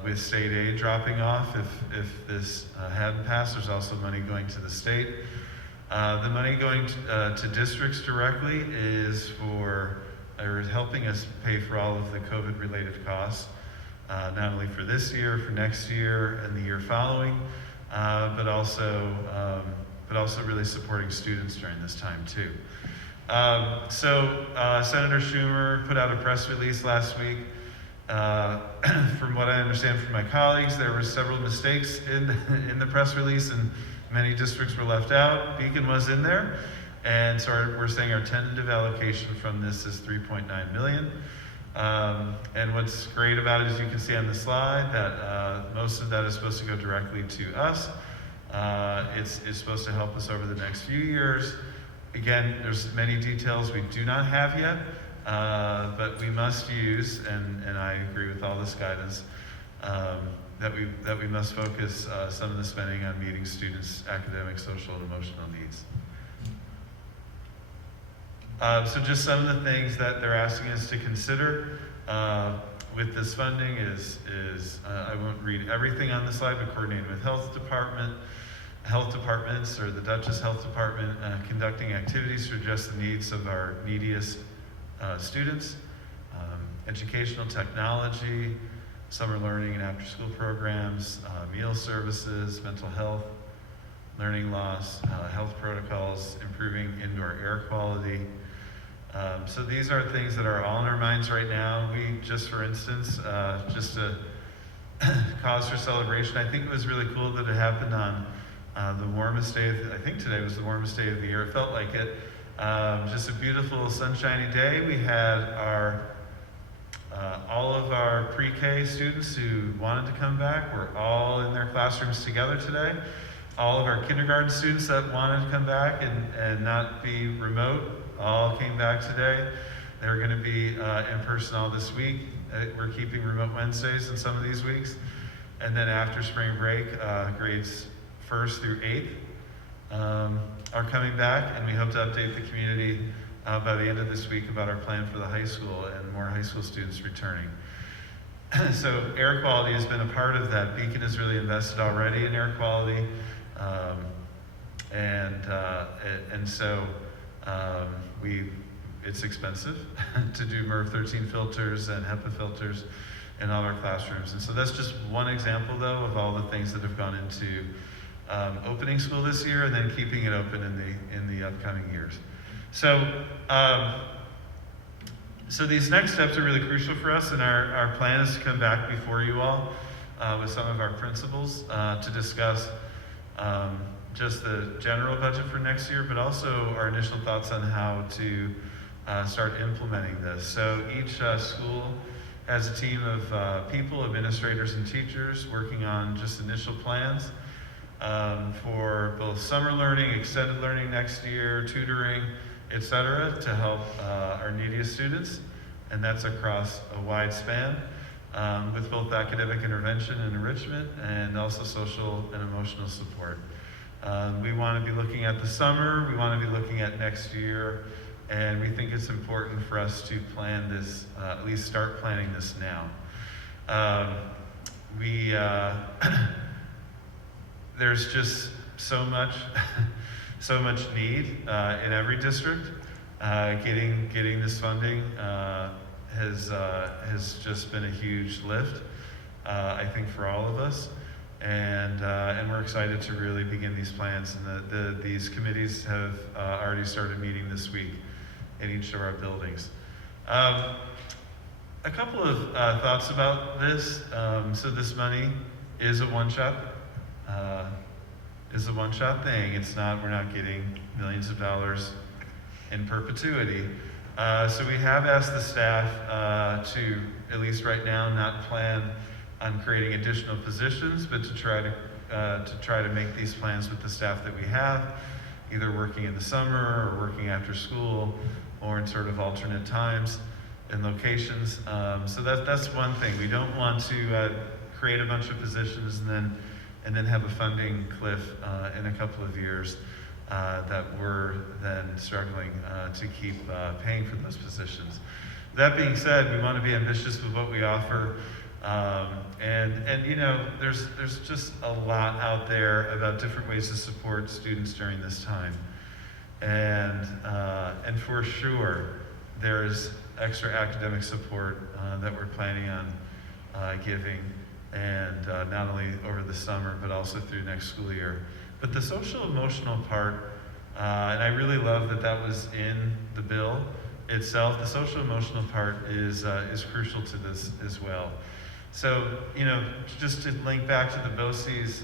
with state aid dropping off if this hadn't passed. There's also money going to the state. The money going to districts directly is helping us pay for all of the COVID-related costs, not only for this year, for next year, and the year following, but also really supporting students during this time too. Senator Schumer put out a press release last week. From what I understand from my colleagues, there were several mistakes in the press release, and many districts were left out. Beacon was in there, and so we're saying our tentative allocation from this is $3.9 million. And what's great about it, as you can see on the slide, that most of that is supposed to go directly to us. It's supposed to help us over the next few years. Again, there's many details we do not have yet, but we must use, and I agree with all this guidance, that we must focus some of the spending on meeting students' academic, social, and emotional needs. So just some of the things that they're asking us to consider with this funding is I won't read everything on the slide, but coordinating with health departments or the Dutchess Health Department, conducting activities to address the needs of our neediest students, educational technology, summer learning and after-school programs, meal services, mental health, learning loss, health protocols, improving indoor air quality. So these are things that are all in our minds right now. We just, for instance, just a cause for celebration, I think it was really cool that it happened on the warmest day, I think today was the warmest day of the year. It felt like it. Just a beautiful sunshiny day. We had all of our pre-K students who wanted to come back were all in their classrooms together today. All of our kindergarten students that wanted to come back and not be remote all came back today. They're going to be in person all this week. We're keeping remote Wednesdays in some of these weeks. And then after spring break, grades 1st through 8th are coming back, and we hope to update the community by the end of this week about our plan for the high school and more high school students returning. So air quality has been a part of that. Beacon has really invested already in air quality, and so it's expensive to do MERV 13 filters and HEPA filters in all our classrooms. And so that's just one example, though, of all the things that have gone into opening school this year and then keeping it open in the upcoming years. So these next steps are really crucial for us, and our plan is to come back before you all with some of our principals to discuss just the general budget for next year, but also our initial thoughts on how to start implementing this. So each school as a team of people, administrators and teachers, working on just initial plans for both summer learning, extended learning next year, tutoring, etc., to help our neediest students. And that's across a wide span with both academic intervention and enrichment and also social and emotional support. We want to be looking at the summer, we want to be looking at next year, and we think it's important for us to plan this, at least start planning this now. There's just so much need in every district. Getting this funding has just been a huge lift, I think, for all of us, and we're excited to really begin these plans. And these committees have already started meeting this week in each of our buildings. A couple of thoughts about this. So this money is a one-shot thing. It's not. We're not getting millions of dollars in perpetuity. So we have asked the staff to, at least right now, not plan on creating additional positions, but to try to make these plans with the staff that we have, either working in the summer or working after school, or in sort of alternate times and locations. So that's one thing. We don't want to create a bunch of positions and then have a funding cliff in a couple of years that we're then struggling to keep paying for those positions. That being said, we want to be ambitious with what we offer, and you know, there's just a lot out there about different ways to support students during this time, and for sure there's extra academic support that we're planning on giving, and not only over the summer but also through next school year. But the social emotional part, and I really love that was in the bill itself. The social emotional part is crucial to this as well. So, you know, just to link back to the BOCES,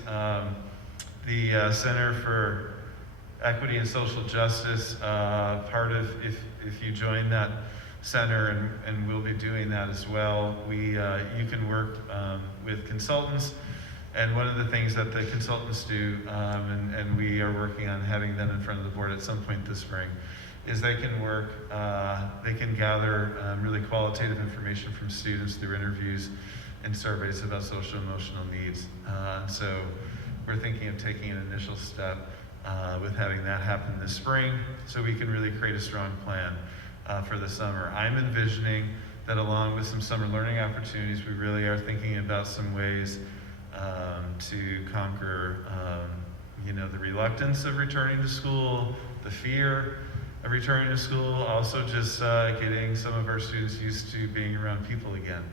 the Center for Equity and Social Justice, part of, if you join that center, and we'll be doing that as well, you can work with consultants. And one of the things that the consultants do, and we are working on having them in front of the board at some point this spring, is they can gather really qualitative information from students through interviews and surveys about social emotional needs. So we're thinking of taking an initial step with having that happen this spring, so we can really create a strong plan for the summer. I'm envisioning that along with some summer learning opportunities, we really are thinking about some ways to conquer, you know, the reluctance of returning to school, the fear of returning to school, also just getting some of our students used to being around people again.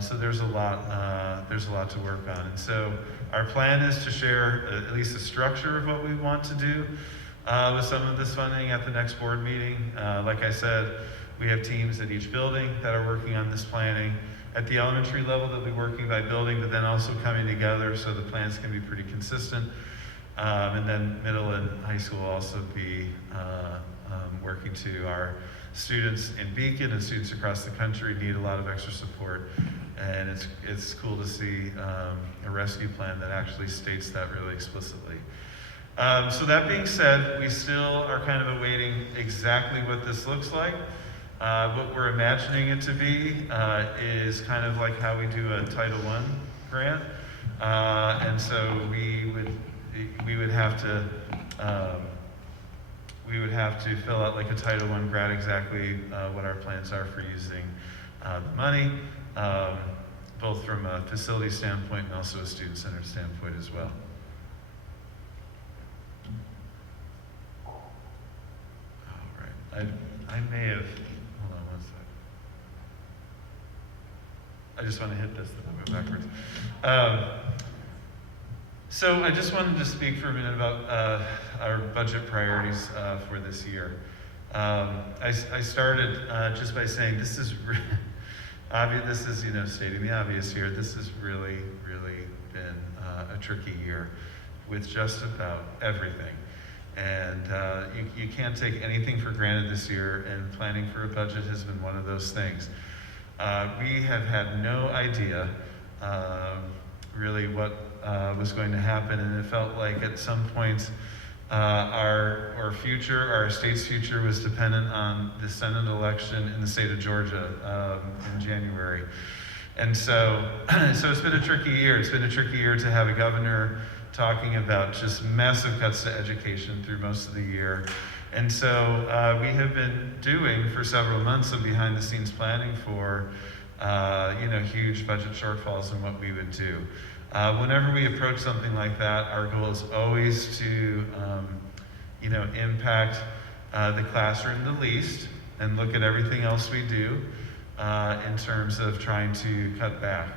So there's a lot to work on. And so our plan is to share at least a structure of what we want to do with some of this funding at the next board meeting. Like I said, we have teams at each building that are working on this planning. At the elementary level, they'll be working by building, but then also coming together so the plans can be pretty consistent. And then middle and high school will also be working to our students in Beacon, and students across the country need a lot of extra support. And it's cool to see a rescue plan that actually states that really explicitly. So that being said, we still are kind of awaiting exactly what this looks like. What we're imagining it to be is kind of like how we do a Title I grant. And so we would have to fill out like a Title I grant, exactly what our plans are for using the money, both from a facility standpoint and also a student-centered standpoint as well. All right, I may have, hold on one second. I just want to hit this, then I'll go backwards. So I just wanted to speak for a minute about our budget priorities for this year. I started just by saying this is obvious. This is, you know, stating the obvious here. This has really been a tricky year with just about everything. And you can't take anything for granted this year, and planning for a budget has been one of those things. We have had no idea really what was going to happen, and it felt like at some points our state's future was dependent on the Senate election in the state of Georgia in January. And so it's been a tricky year. It's been a tricky year to have a governor talking about just massive cuts to education through most of the year. And so we have been doing for several months some behind the scenes planning for huge budget shortfalls and what we would do. Whenever we approach something like that, our goal is always to impact the classroom the least and look at everything else we do in terms of trying to cut back.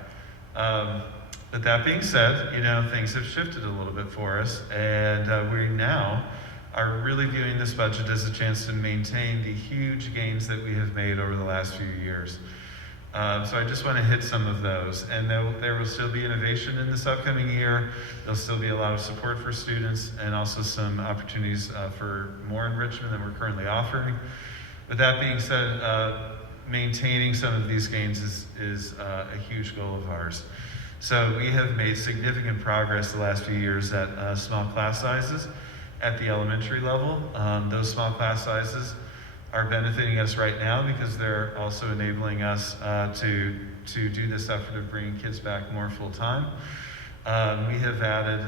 But that being said, things have shifted a little bit for us, and we now are really viewing this budget as a chance to maintain the huge gains that we have made over the last few years. So I just want to hit some of those. And there will still be innovation in this upcoming year. There'll still be a lot of support for students and also some opportunities for more enrichment than we're currently offering. But that being said, maintaining some of these gains is a huge goal of ours. So we have made significant progress the last few years at small class sizes at the elementary level. Those small class sizes are benefiting us right now because they're also enabling us to do this effort of bringing kids back more full time. We have added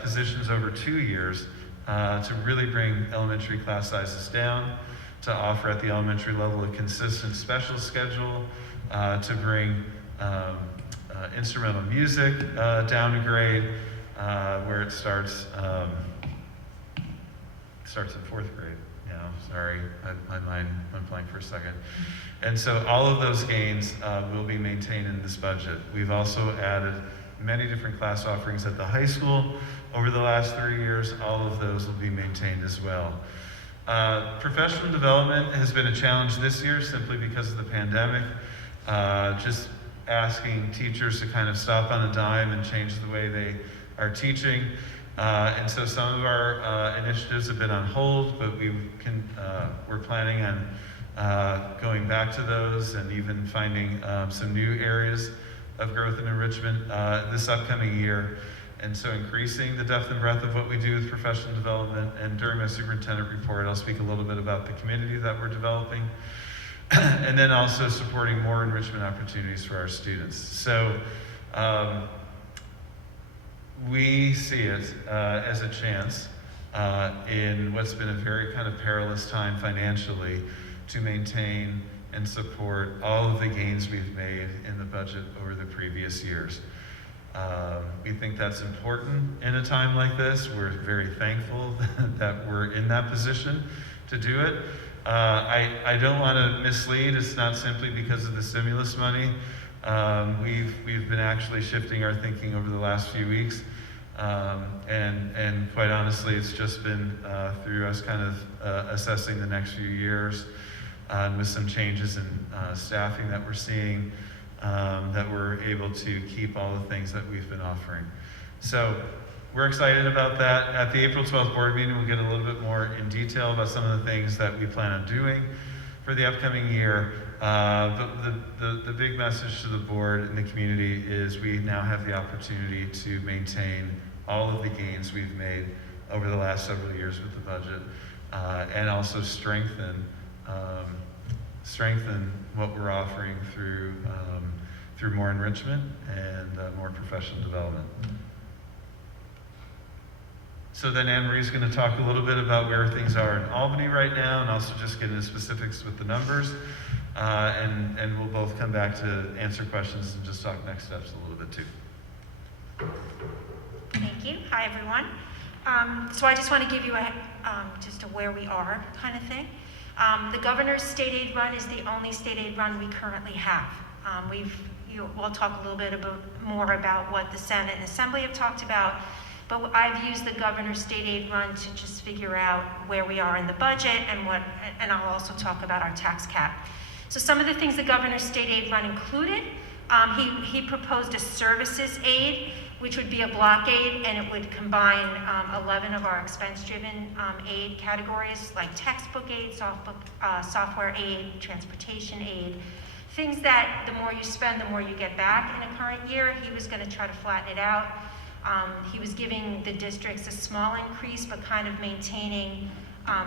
positions over 2 years to really bring elementary class sizes down, to offer at the elementary level a consistent special schedule, to bring instrumental music down a grade, where it starts in 4th grade. Sorry, my mind went blank for a second. And so all of those gains will be maintained in this budget. We've also added many different class offerings at the high school over the last 3 years. All of those will be maintained as well. Professional development has been a challenge this year simply because of the pandemic. Just asking teachers to kind of stop on a dime and change the way they are teaching. And so some of our initiatives have been on hold, but we're planning on going back to those and even finding some new areas of growth and enrichment this upcoming year. And so increasing the depth and breadth of what we do with professional development. And during my superintendent report, I'll speak a little bit about the community that we're developing. And then also supporting more enrichment opportunities for our students. So we see it as a chance in what's been a very kind of perilous time financially to maintain and support all of the gains we've made in the budget over the previous years. We think that's important in a time like this. We're very thankful that we're in that position to do it. I don't want to mislead. It's not simply because of the stimulus money. We've been actually shifting our thinking over the last few weeks. And quite honestly, it's just been through us kind of assessing the next few years with some changes in staffing that we're seeing, that we're able to keep all the things that we've been offering. So we're excited about that. At the April 12th board meeting, we'll get a little bit more in detail about some of the things that we plan on doing for the upcoming year. The big message to the board and the community is we now have the opportunity to maintain all of the gains we've made over the last several years with the budget, and also strengthen what we're offering through more enrichment and more professional development. So then Anne Marie's going to talk a little bit about where things are in Albany right now, and also just get into specifics with the numbers. And we'll both come back to answer questions and just talk next steps a little bit too. Thank you. Hi, everyone. So I just want to give you just a where we are kind of thing. The governor's state aid run is the only state aid run we currently have. We'll talk a little bit more about what the Senate and Assembly have talked about, but I've used the governor's state aid run to just figure out where we are in the budget and I'll also talk about our tax cap. So some of the things the governor's state aid run included, he proposed a services aid, which would be a block aid, and it would combine 11 of our expense-driven aid categories, like textbook aid, software aid, transportation aid, things that the more you spend, the more you get back in a current year. He was going to try to flatten it out. He was giving the districts a small increase, but kind of maintaining, a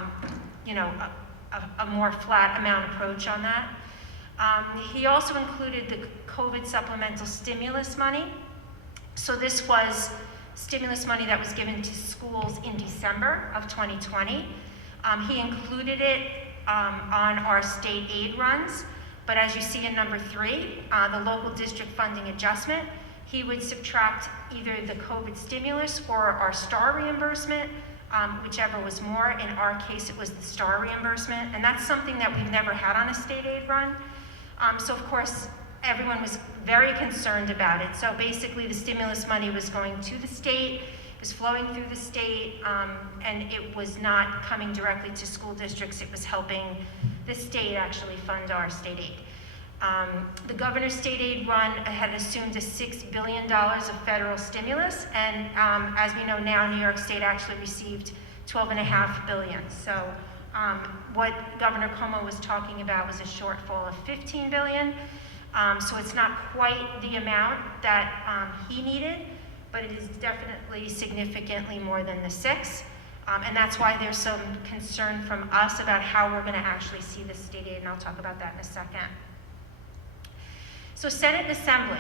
more flat amount approach on that. He also included the COVID supplemental stimulus money. So this was stimulus money that was given to schools in December of 2020. He included it on our state aid runs, but as you see in number 3, the local district funding adjustment, he would subtract either the COVID stimulus or our STAR reimbursement, whichever was more. In our case, it was the STAR reimbursement, and that's something that we've never had on a state aid run. So of course, everyone was very concerned about it. So basically, the stimulus money was going to the state, it was flowing through the state, and it was not coming directly to school districts. It was helping the state actually fund our state aid. The governor's state aid run had assumed a $6 billion of federal stimulus, and as we know now, New York State actually received $12.5 billion. So what Governor Cuomo was talking about was a shortfall of $15 billion. So it's not quite the amount that he needed, but it is definitely significantly more than the 6. And that's why there's some concern from us about how we're going to actually see the state aid, and I'll talk about that in a second. So Senate and Assembly,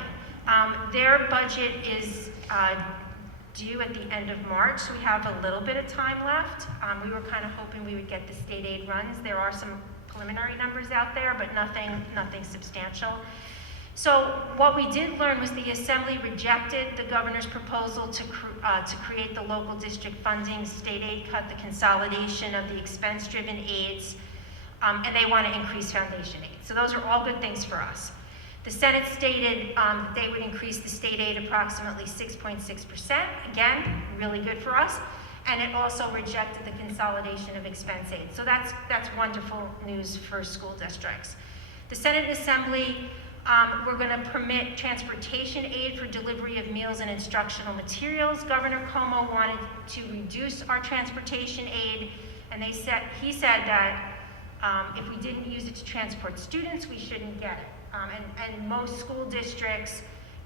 their budget is due at the end of March, so we have a little bit of time left. We were kind of hoping we would get the state aid runs. There are some preliminary numbers out there, but nothing substantial. So what we did learn was the Assembly rejected the governor's proposal to create the local district funding, state aid cut, the consolidation of the expense-driven aids, and they want to increase foundation aid. So those are all good things for us. The Senate stated they would increase the state aid approximately 6.6%. Again, really good for us. And it also rejected the consolidation of expense aid. So that's wonderful news for school districts. The Senate and Assembly, we're going to permit transportation aid for delivery of meals and instructional materials. Governor Cuomo wanted to reduce our transportation aid, and he said that if we didn't use it to transport students, we shouldn't get it. And most school districts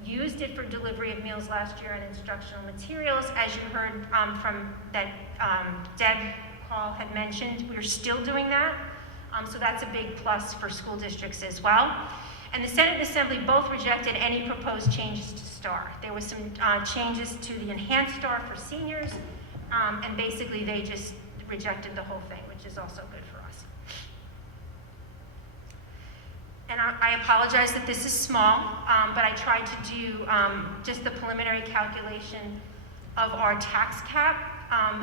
used it for delivery of meals last year and instructional materials. As you heard from that Deb Hall had mentioned, we're still doing that. So that's a big plus for school districts as well. And the Senate and Assembly both rejected any proposed changes to STAR. There was some changes to the enhanced STAR for seniors, and basically they just rejected the whole thing, which is also good for us. And I apologize that this is small, but I tried to do just the preliminary calculation of our tax cap.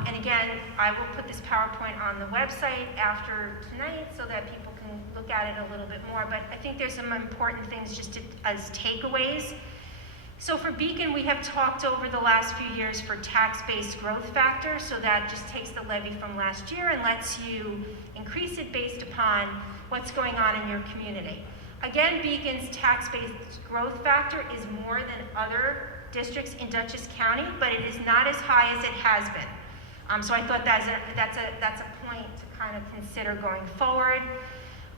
And again, I will put this PowerPoint on the website after tonight so that people can look at it a little bit more. But I think there's some important things just as takeaways. So for Beacon, we have talked over the last few years for tax-based growth factor. So that just takes the levy from last year and lets you increase it based upon what's going on in your community. Again, Beacon's tax-based growth factor is more than other districts in Dutchess County, but it is not as high as it has been. So I thought that's a point to kind of consider going forward.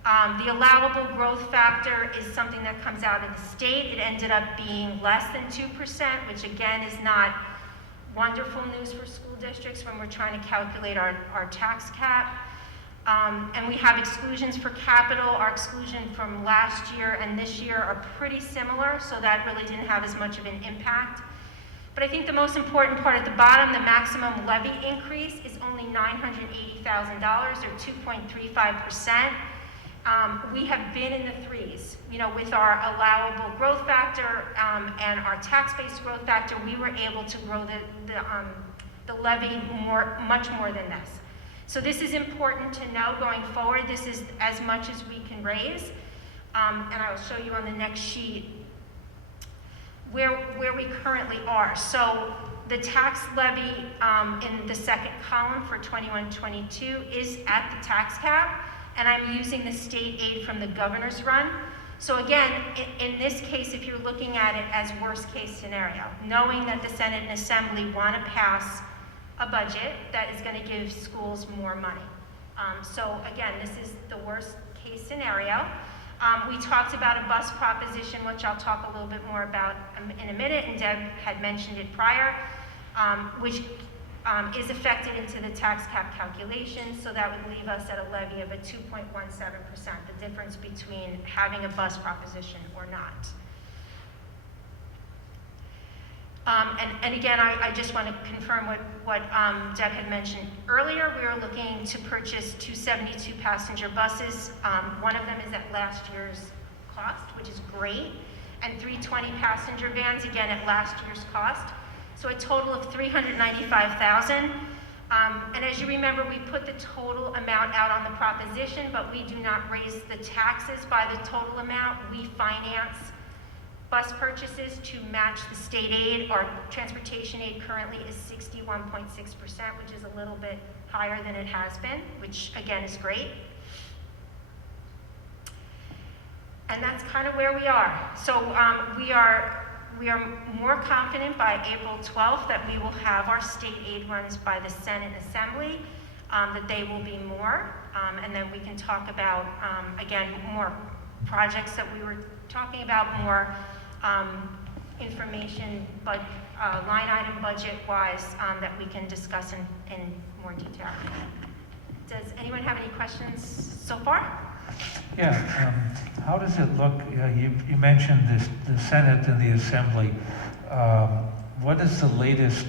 The allowable growth factor is something that comes out of the state. It ended up being less than 2%, which again is not wonderful news for school districts when we're trying to calculate our tax cap. And we have exclusions for capital. Our exclusion from last year and this year are pretty similar, so that really didn't have as much of an impact. But I think the most important part at the bottom, the maximum levy increase is only $980,000 or 2.35%. We have been in the 3s. With our allowable growth factor and our tax-based growth factor, we were able to grow the levy much more than this. So this is important to know going forward. This is as much as we can raise. And I will show you on the next sheet where we currently are. So the tax levy in the second column for 21-22 is at the tax cap, and I'm using the state aid from the governor's run. So again, in this case, if you're looking at it as worst case scenario, knowing that the Senate and Assembly want to pass a budget that is going to give schools more money. So again, this is the worst case scenario. We talked about a bus proposition, which I'll talk a little bit more about in a minute, and Deb had mentioned it prior, which is affected into the tax cap calculation, so that would leave us at a levy of a 2.17%, the difference between having a bus proposition or not. And again, I just want to confirm what Deb had mentioned earlier. We are looking to purchase 2 72-passenger buses. One of them is at last year's cost, which is great, and 3 20-passenger vans, again, at last year's cost. So a total of $395,000. And as you remember, we put the total amount out on the proposition, but we do not raise the taxes by the total amount. We finance bus purchases to match the state aid. Our transportation aid currently is 61.6%, which is a little bit higher than it has been, which again is great. And that's kind of where we are. So we are more confident by April 12th that we will have our state aid runs by the Senate and Assembly, that they will be more, and then we can talk about, again, more projects that we were talking about, more information, but line item budget-wise that we can discuss in more detail. Does anyone have any questions so far? Yeah, how does it look? You mentioned the Senate and the Assembly. What is the latest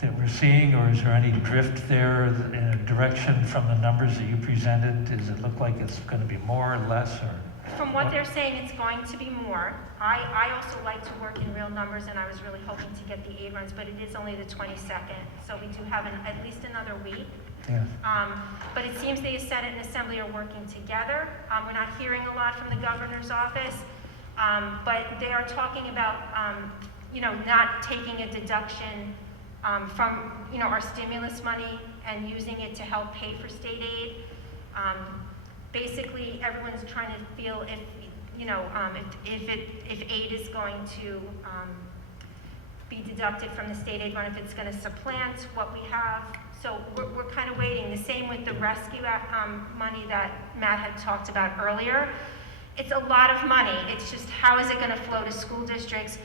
that we're seeing, or is there any drift there in a direction from the numbers that you presented? Does it look like it's going to be more or less? Or from what they're saying, it's going to be more. I also like to work in real numbers, and I was really hoping to get the aid runs, but it is only the 22nd, so we do have at least another week. Yeah. But it seems the Senate and Assembly are working together. We're not hearing a lot from the governor's office, but they are talking about, not taking a deduction from, our stimulus money and using it to help pay for state aid. Basically, everyone's trying to feel if aid is going to be deducted from the state aid run, if it's going to supplant what we have. So we're kind of waiting. The same with the rescue money that Matt had talked about earlier. It's a lot of money. It's just how is it going to flow to school districts?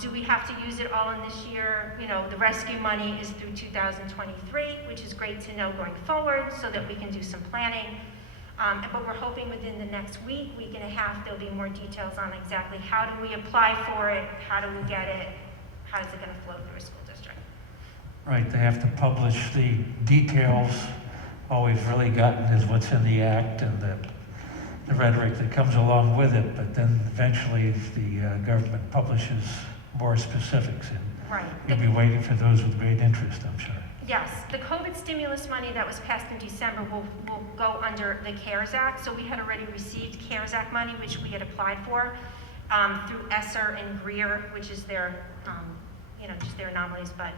Do we have to use it all in this year? The rescue money is through 2023, which is great to know going forward so that we can do some planning. But we're hoping within the next week and a half, there'll be more details on exactly how do we apply for it, how do we get it, how is it going to flow through a school district. Right, they have to publish the details. All we've really gotten is what's in the act and the rhetoric that comes along with it, but then eventually the government publishes more specifics, and right. You'll be waiting for those with great interest, I'm sure. Yes, the COVID stimulus money that was passed in December will go under the CARES Act. So we had already received CARES Act money, which we had applied for through ESSER and Greer, which is their, just their anomalies. But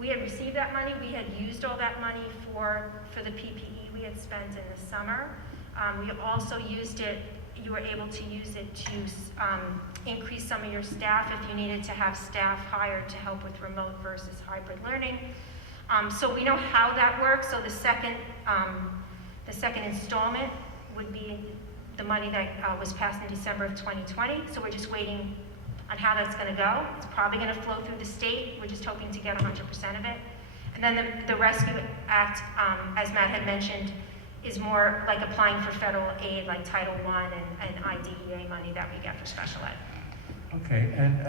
we had received that money. We had used all that money for the PPE we had spent in the summer. We also used it. You were able to use it to increase some of your staff if you needed to have staff hired to help with remote versus hybrid learning. So we know how that works. So the second installment would be the money that was passed in December of 2020. So we're just waiting on how that's going to go. It's probably going to flow through the state. We're just hoping to get 100% of it. And then the Rescue Act, as Matt had mentioned, is more like applying for federal aid, like Title I and IDEA money that we get for special ed. Okay, and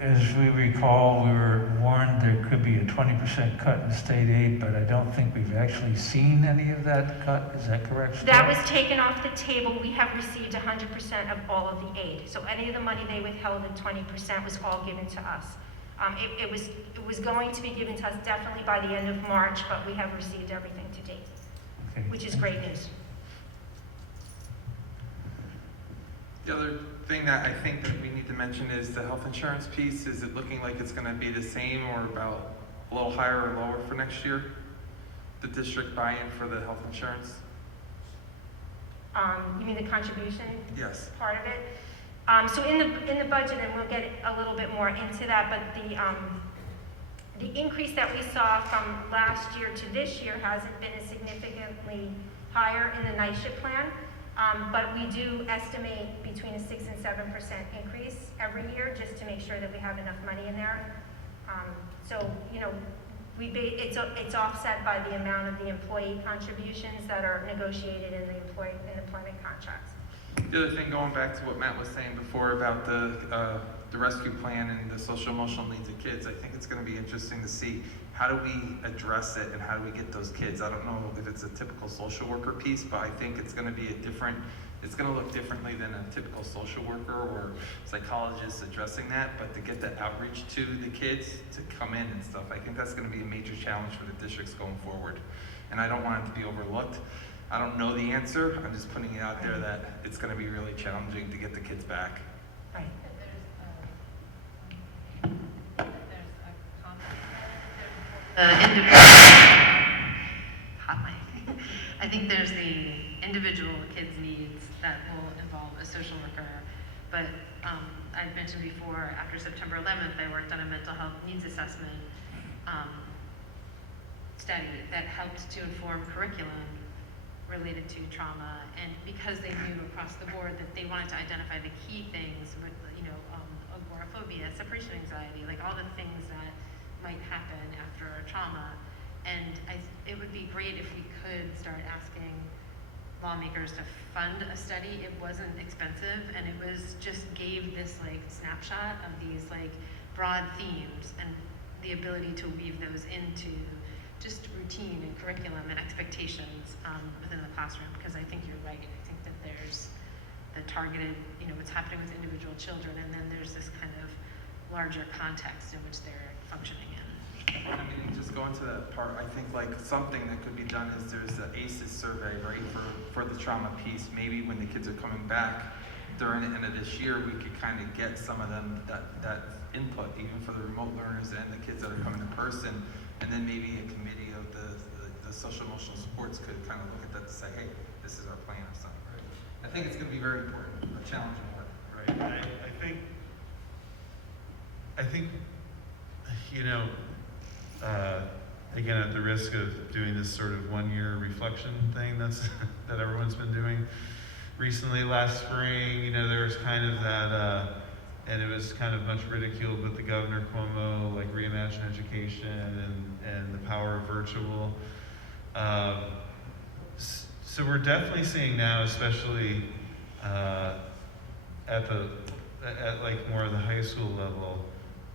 as we recall, we were warned there could be a 20% cut in state aid, but I don't think we've actually seen any of that cut. Is that correct? That was taken off the table. We have received 100% of all of the aid. So any of the money they withheld at 20% was all given to us. It was going to be given to us definitely by the end of March, but we have received everything to date. Which is great news. The other thing that I think that we need to mention is the health insurance piece. Is it looking like it's going to be the same or about a little higher or lower for next year? The district buy-in for the health insurance? You mean the contribution? Yes. Part of it. So in the budget, and we'll get a little bit more into that, but the increase that we saw from last year to this year hasn't been as significantly higher in the night shift plan, but we do estimate between a 6 and 7% increase every year just to make sure that we have enough money in there. So you know, it's offset by the amount of the employee contributions that are negotiated in the employment contracts. The other thing, going back to what Matt was saying before about the rescue plan and the social emotional needs of kids, I think it's going to be interesting to see how do we address it and how do we get those kids. I don't know if it's a typical social worker piece, but I think it's going to be it's going to look differently than a typical social worker or psychologist addressing that, but to get that outreach to the kids to come in and stuff, I think that's going to be a major challenge for the districts going forward. And I don't want it to be overlooked. I don't know the answer, I'm just putting it out there that it's going to be really challenging to get the kids back. Right. I think there's the individual kids' needs that will involve a social worker, but I'd mentioned before, after September 11th, I worked on a mental health needs assessment study that helped to inform curriculum related to trauma, and because they knew across the board that they wanted to identify the key things, you know, agoraphobia, separation anxiety, like all the things that might happen after a trauma. And it would be great if we could start asking lawmakers to fund a study. It wasn't expensive, and it was just gave this like snapshot of these like broad themes and the ability to weave those into just routine and curriculum and expectations within the classroom, because I think you're right. I think that there's the targeted, you know, what's happening with individual children, and then there's this kind of larger context in which they're functioning in. I mean, just going to that part, I think like something that could be done is there's the ACEs survey, right, for the trauma piece. Maybe when the kids are coming back during the end of this year, we could kind of get some of them that input, even for the remote learners and the kids that are coming in person. And then maybe a committee of the social emotional supports could kind of look at that to say, hey, this is our plan or something, right? I think it's going to be very important, a challenging work. Right. I think, you know, again, at the risk of doing this sort of 1 year reflection thing that everyone's been doing recently, last spring, you know, there was kind of that, and it was kind of much ridiculed, but the Governor Cuomo, like reimagine education and the power of virtual. So we're definitely seeing now, especially at like more of the high school level,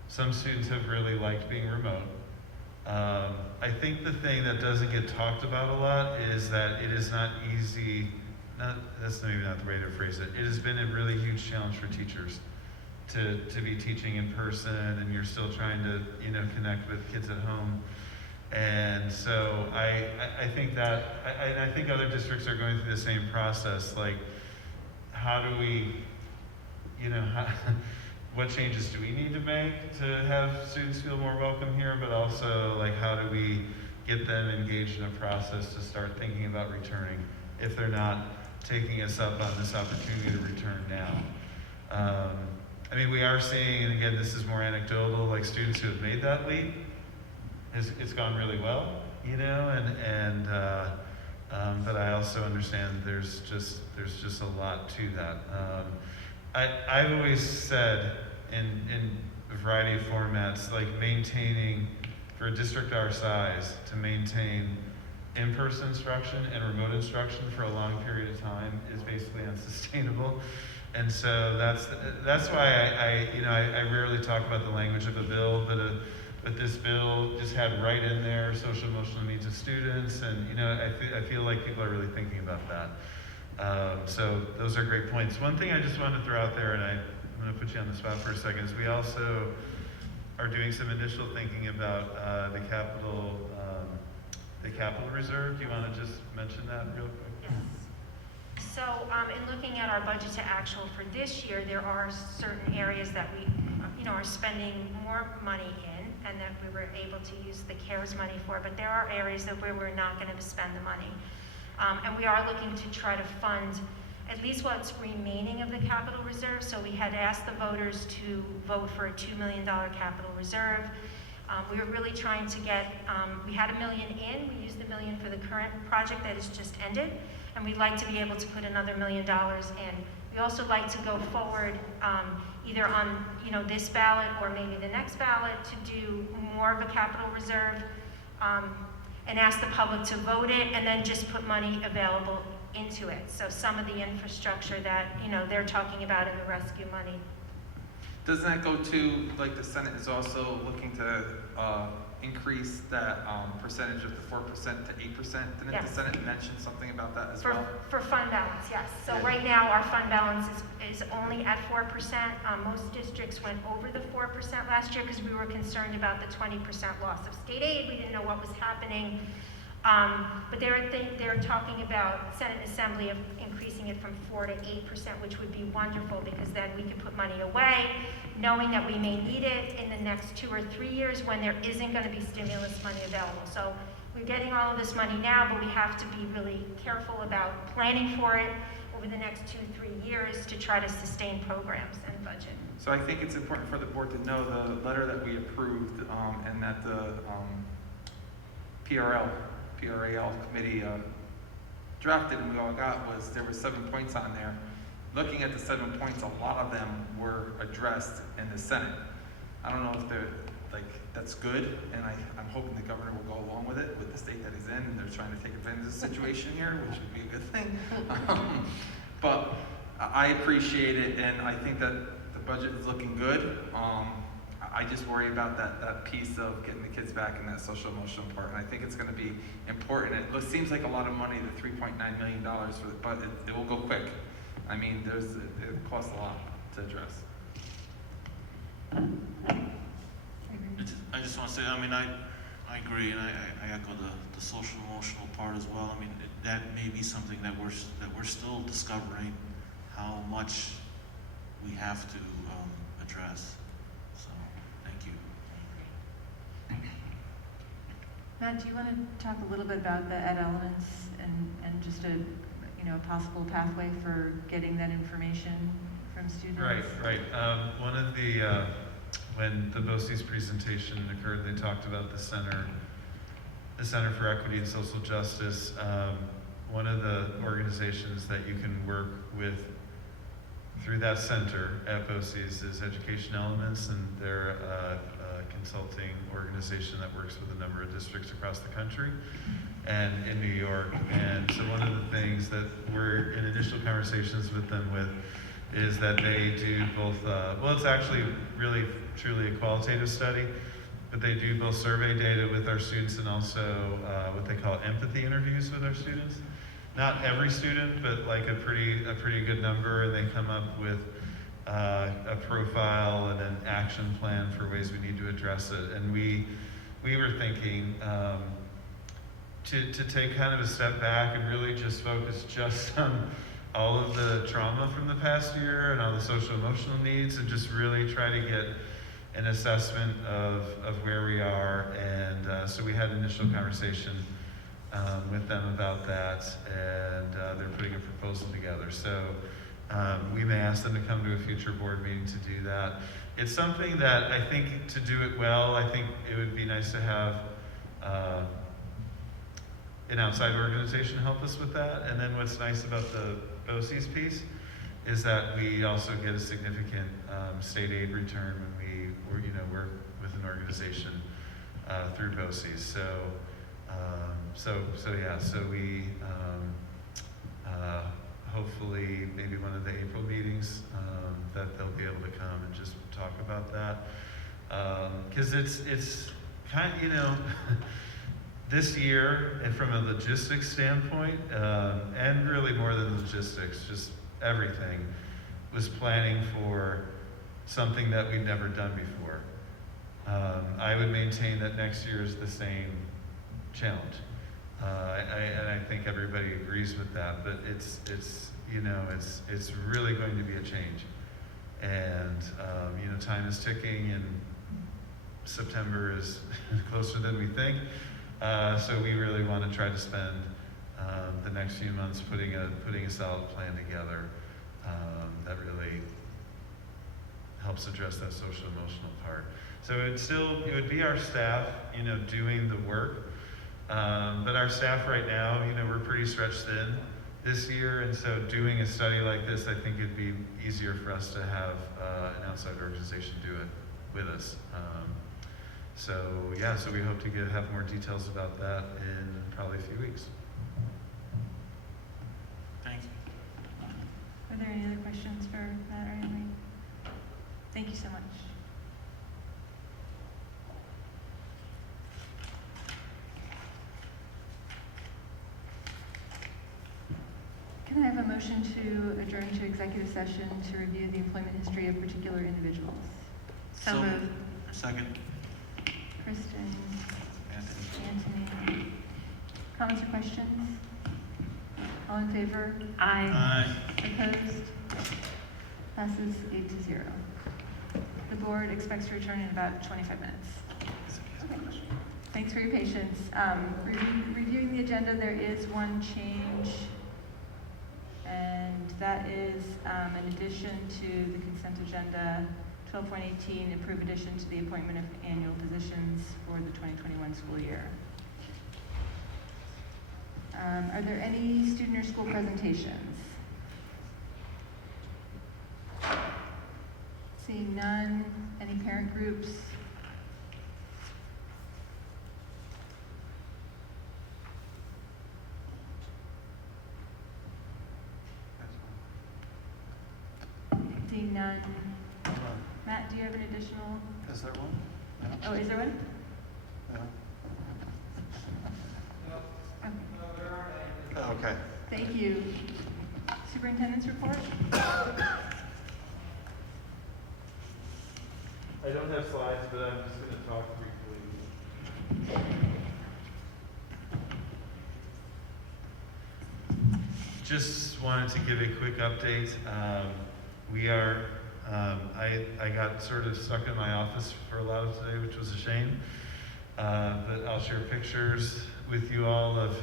some students have really liked being remote. I think the thing that doesn't get talked about a lot is that it is not easy, that's maybe not the way to phrase it. It has been a really huge challenge for teachers to be teaching in person, and you're still trying to, you know, connect with kids at home. And so I think that, I think other districts are going through the same process. Like, how do we, you know, what changes do we need to make to have students feel more welcome here, but also like how do we get them engaged in a process to start thinking about returning if they're not taking us up on this opportunity to return now. I mean, we are seeing, and again, this is more anecdotal, like students who have made that leap, it's gone really well, you know, but I also understand that there's just a lot to that. I've always said in a variety of formats, like maintaining, for a district our size, to maintain in-person instruction and remote instruction for a long period of time is basically unsustainable. And so that's why I rarely talk about the language of a bill, but this bill just had right in there social emotional needs of students, and you know, I feel like people are really thinking about that. So those are great points. One thing I just wanted to throw out there, and I'm going to put you on the spot for a second, is we also are doing some initial thinking about the capital reserve. Do you want to just mention that real quick? Yes. So in looking at our budget to actual for this year, there are certain areas that we, you know, are spending more money in, and that we were able to use the CARES money for, but there are areas that where we're not going to spend the money. And we are looking to try to fund at least what's remaining of the capital reserve. So we had asked the voters to vote for a $2 million capital reserve. We were really trying to get, we had $1 million in, we used the $1 million for the current project that has just ended, and we'd like to be able to put another $1 million in. We also like to go forward either on this ballot or maybe the next ballot to do more of a capital reserve and ask the public to vote it and then just put money available into it. So some of the infrastructure that they're talking about in the rescue money. Doesn't that go to, like, the Senate is also looking to increase that percentage of the 4% to 8%? Didn't Yes. the Senate mention something about that as well? For fund balance, yes. So Yeah. right now, our fund balance is only at 4%. Most districts went over the 4% last year because we were concerned about the 20% loss of state aid. We didn't know what was happening. But they're talking about Senate and Assembly of increasing it from 4 to 8%, which would be wonderful because then we could put money away, knowing that we may need it in the next 2 or 3 years when there isn't going to be stimulus money available. So we're getting all of this money now, but we have to be really careful about planning for it over the next 2-3 years to try to sustain programs and budget. So I think it's important for the board to know the letter that we approved and that the PRAL committee drafted and we all got was there were 7 points on there. Looking at the 7 points, a lot of them were addressed in the Senate. I don't know if they're that's good, and I'm hoping the governor will go along with it with the state that he's in, and they're trying to take advantage of the situation here, which would be a good thing. But I appreciate it, and I think that the budget is looking good. I just worry about that piece of getting the kids back in that social emotional part, and I think it's going to be important. It seems like a lot of money, the $3.9 million for the budget. It will go quick. I mean, it costs a lot to address. I just want to say, I mean, I agree, and I echo the social emotional part as well. I mean, that may be something that we're still discovering how much we have to address. So, thank you. Matt, do you want to talk a little bit about the ed elements and just a possible pathway for getting that information from students? Right. One of the when the BOCES presentation occurred, they talked about the Center for Equity and Social Justice. One of the organizations that you can work with through that center at BOCES is Education Elements, and they're a consulting organization that works with a number of districts across the country and in New York. And so one of the things that we're in initial conversations with them with is that they do both, it's actually really truly a qualitative study, but they do both survey data with our students and also what they call empathy interviews with our students. Not every student, but like a pretty good number, and they come up with a profile and an action plan for ways we need to address it. And we were thinking to take kind of a step back and really just focus just on all of the trauma from the past year and all the social emotional needs, and just really try to get an assessment of where we are. And so we had an initial conversation with them about that, and they're putting a proposal together. So we may ask them to come to a future board meeting to do that. It's something that I think to do it well, I think it would be nice to have an outside organization help us with that. And then what's nice about the BOCES piece is that we also get a significant state aid return when we work with an organization through BOCES. So we hopefully maybe one of the April meetings that they'll be able to come and just talk about that, because it's kind of, this year, and from a logistics standpoint, and really more than logistics, just everything, was planning for something that we've never done before. I would maintain that next year is the same challenge. And I think everybody agrees with that, but it's really going to be a change. And time is ticking, and September is closer than we think. So we really want to try to spend the next few months putting a solid plan together that really helps address that social emotional part. So it would be our staff, doing the work. But our staff right now, we're pretty stretched thin this year, and so doing a study like this, I think it'd be easier for us to have an outside organization do it with us. So we hope to have more details about that in probably a few weeks. Thank you. Are there any other questions for Matt or Emily? Thank you so much. Can I have a motion to adjourn to executive session to review the employment history of particular individuals? So moved. Second. Kristen, Anthony. Anthony. Comments or questions? All in favor? Aye. Opposed? Passes 8-0. The board expects to return in about 25 minutes. Okay. Thanks for your patience. Reviewing the agenda, there is one change, and that is an addition to the consent agenda. 12.18, approve addition to the appointment of annual positions for the 2021 school year. Are there any student or school presentations? Seeing none. Any parent groups? Seeing none. Matt, do you have an additional? Is there one? Oh, is there one? No. Okay. Okay. Thank you. Superintendent's report? I don't have slides, but I'm just going to talk briefly. Just wanted to give a quick update. I got sort of stuck in my office for a lot of today, which was a shame. But I'll share pictures with you all of,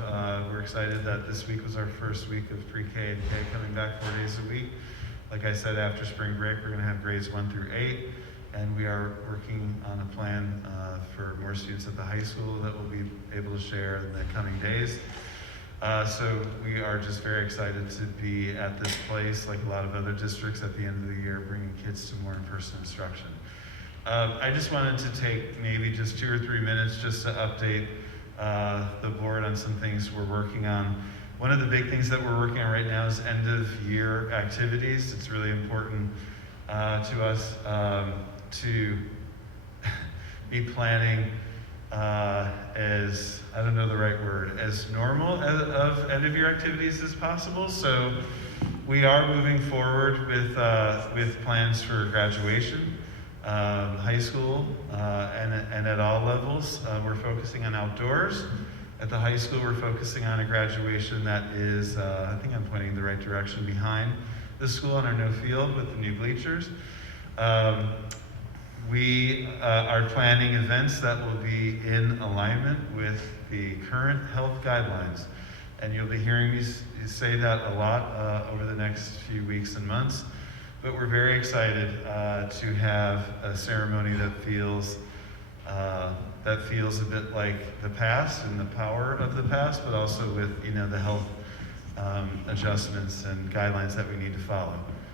we're excited that this week was our first week of pre-K and K coming back 4 days a week. Like I said, after spring break, we're gonna have grades 1 through 8, and we are working on a plan for more students at the high school that we'll be able to share in the coming days. So we are just very excited to be at this place, like a lot of other districts at the end of the year, bringing kids to more in-person instruction. I just wanted to take maybe just 2 or 3 minutes just to update the board on some things we're working on. One of the big things that we're working on right now is end of year activities. It's really important to us to be planning as, I don't know the right word, as normal of end of year activities as possible. So we are moving forward with plans for graduation, high school, and at all levels. We're focusing on outdoors. At the high school, we're focusing on a graduation that is, I think I'm pointing in the right direction, behind the school on our no field with the new bleachers. We are planning events that will be in alignment with the current health guidelines. And you'll be hearing me say that a lot over the next few weeks and months. But we're very excited to have a ceremony that feels a bit like the past and the power of the past, but also with the health adjustments and guidelines that we need to follow.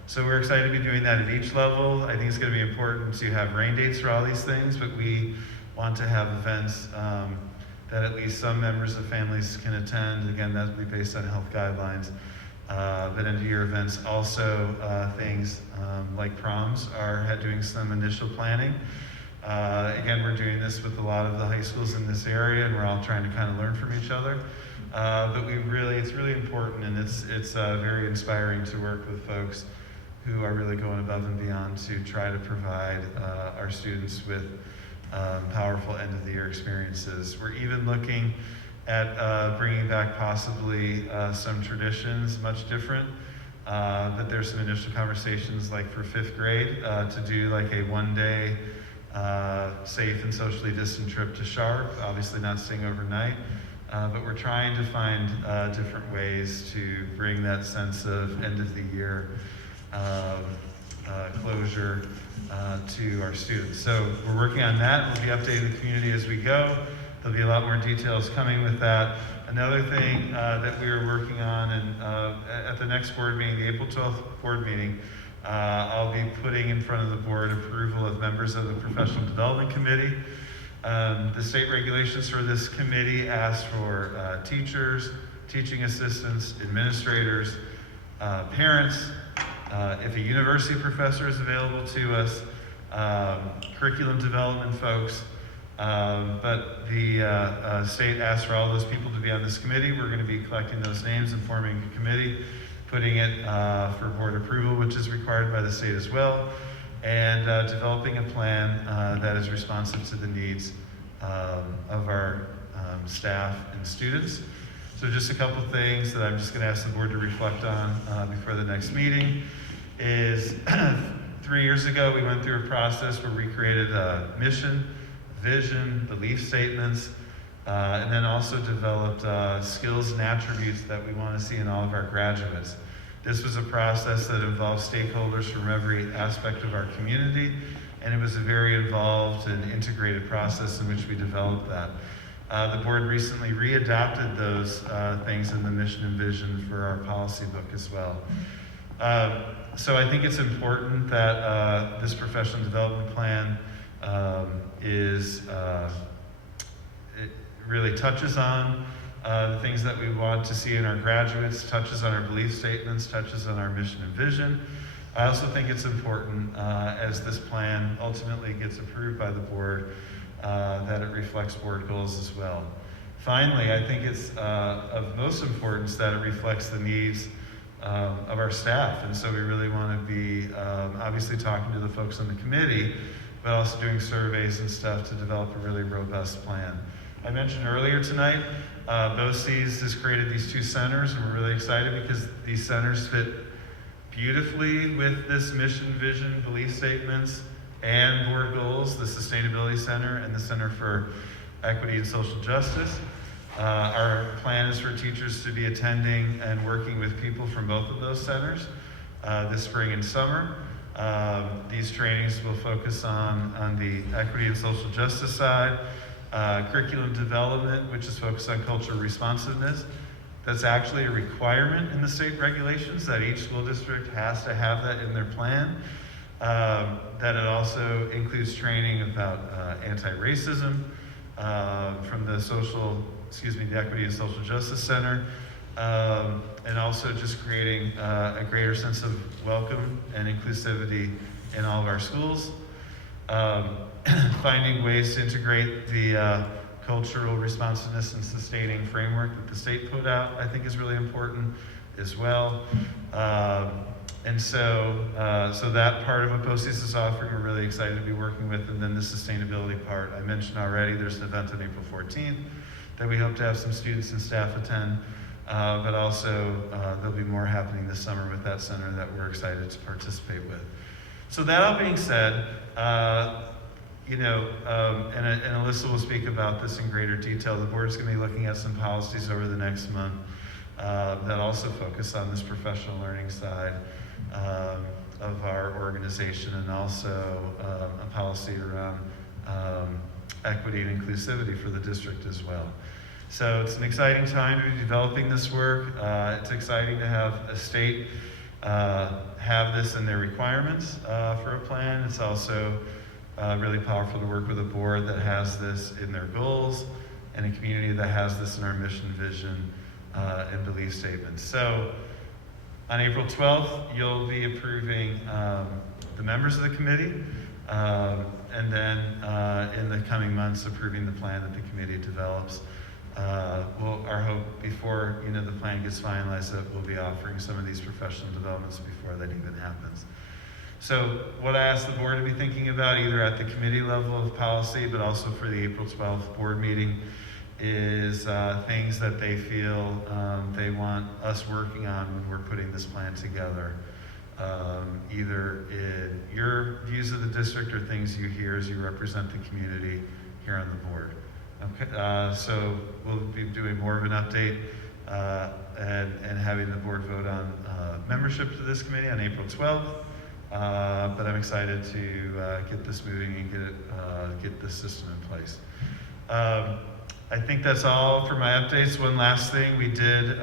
So we're excited to be doing that at each level. I think it's going to be important to have rain dates for all these things, but we want to have events that at least some members of families can attend. Again, that will be based on health guidelines. But end of year events, also things like proms are doing some initial planning. Again, we're doing this with a lot of the high schools in this area, and we're all trying to kind of learn from each other. But it's really important, and it's very inspiring to work with folks who are really going above and beyond to try to provide our students with powerful end of the year experiences. We're even looking at bringing back possibly some traditions, much different. But there's some initial conversations, like for 5th grade, to do like a 1-day safe and socially distant trip to Sharp. Obviously not staying overnight, But we're trying to find different ways to bring that sense of end of the year closure to our students. So we're working on that. We'll be updating the community as we go. There'll be a lot more details coming with that. Another thing that we are working on, and at the next board meeting, the April 12th board meeting, I'll be putting in front of the board approval of members of the Professional Development Committee. The state regulations for this committee ask for teachers, teaching assistants, administrators, parents, if a university professor is available to us, curriculum development folks, but the state asks for all those people to be on this committee. We're going to be collecting those names and forming a committee, putting it for board approval, which is required by the state as well, and developing a plan that is responsive to the needs of our staff and students. So just a couple of things that I'm just going to ask the board to reflect on before the next meeting is 3 years ago we went through a process where we created a mission, vision, belief statements, and then also developed skills and attributes that we want to see in all of our graduates. This was a process that involved stakeholders from every aspect of our community, and it was a very involved and integrated process in which we developed that. The board recently readopted those things in the mission and vision for our policy book as well. So I think it's important that this professional development plan it really touches on the things that we want to see in our graduates, touches on our belief statements, touches on our mission and vision. I also think it's important as this plan ultimately gets approved by the board that it reflects board goals as well. Finally, I think it's of most importance that it reflects the needs of our staff, and so we really want to be obviously talking to the folks on the committee, but also doing surveys and stuff to develop a really robust plan. I mentioned earlier tonight, BOCES has created these 2 centers, and we're really excited because these centers fit beautifully with this mission, vision, belief statements, and board goals, the Sustainability Center and the Center for Equity and Social Justice. Our plan is for teachers to be attending and working with people from both of those centers this spring and summer. These trainings will focus on the equity and social justice side, curriculum development, which is focused on cultural responsiveness. That's actually a requirement in the state regulations that each school district has to have that in their plan. That it also includes training about anti-racism from the Equity and Social Justice Center, and also just creating a greater sense of welcome and inclusivity in all of our schools. Finding ways to integrate the cultural responsiveness and sustaining framework that the state put out, I think is really important as well. And so that part of what BOCES is offering, we're really excited to be working with. And then the sustainability part, I mentioned already, there's an event on April 14th that we hope to have some students and staff attend, but also there'll be more happening this summer with that center that we're excited to participate with. So that all being said, and Alyssa will speak about this in greater detail. The board's going to be looking at some policies over the next month that also focus on this professional learning side of our organization, and also a policy around equity and inclusivity for the district as well. So it's an exciting time to be developing this work. It's exciting to have a state have this in their requirements for a plan. It's also really powerful to work with a board that has this in their goals, and a community that has this in our mission, vision, and belief statements. So on April 12th, you'll be approving the members of the committee, and then in the coming months, approving the plan that the committee develops. Our hope before the plan gets finalized, that we'll be offering some of these professional developments before that even happens. So what I ask the board to be thinking about, either at the committee level of policy, but also for the April 12th board meeting, is things that they feel they want us working on when we're putting this plan together. Either in your views of the district or things you hear as you represent the community here on the board. Okay, so we'll be doing more of an update and having the board vote on membership to this committee on April 12th. But I'm excited to get this moving and get this system in place. I think that's all for my updates. One last thing we did,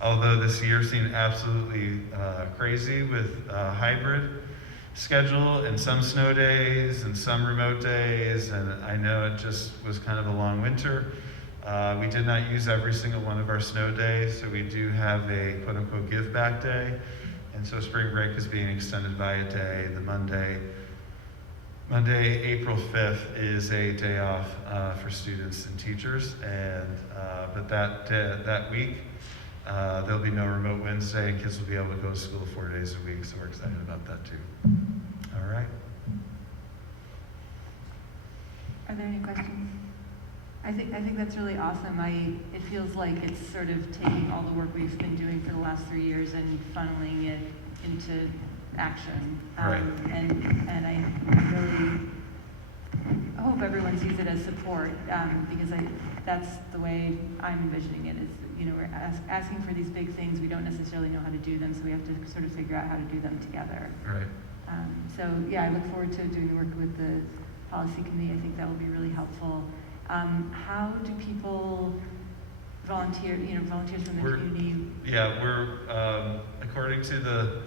although this year seemed absolutely crazy with hybrid schedule and some snow days and some remote days, and I know it just was kind of a long winter. We did not use every single one of our snow days, so we do have a quote-unquote give back day, and so spring break is being extended by a day. The Monday, April 5th is a day off for students and teachers, and but that week there'll be no remote Wednesday, and kids will be able to go to school 4 days a week, so we're excited about that too. All right. Are there any questions? I think that's really awesome. It feels like it's sort of taking all the work we've been doing for the last 3 years and funneling it into action. Right. And I really hope everyone sees it as support, because that's the way I'm envisioning it. Is, you know, we're asking for these big things. We don't necessarily know how to do them, so we have to sort of figure out how to do them together. Right. So yeah, I look forward to doing the work with the policy committee. I think that will be really helpful. How do people volunteer? You know, volunteers from the community. Yeah, we're according to the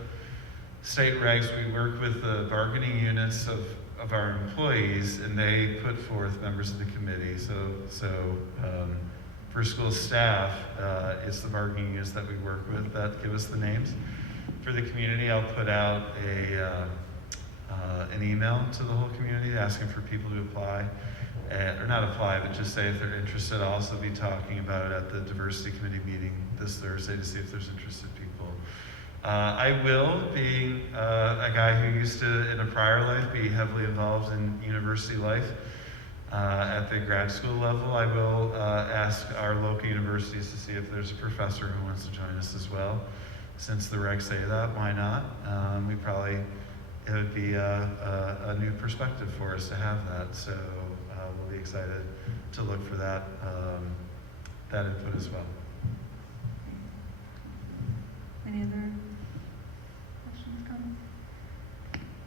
state regs, we work with the bargaining units of our employees, and they put forth members of the committee. So for school staff, it's the bargaining units that we work with that give us the names. For the community, I'll put out an email to the whole community asking for people to apply, or not apply, but just say if they're interested. I'll also be talking about it at the diversity committee meeting this Thursday to see if there's interested people. I will, being a guy who used to, in a prior life, be heavily involved in university life at the grad school level, I will ask our local universities to see if there's a professor who wants to join us as well. Since the regs say that, why not? It would be a new perspective for us to have that. So we'll be excited to look for that input as well. Any other questions, comments?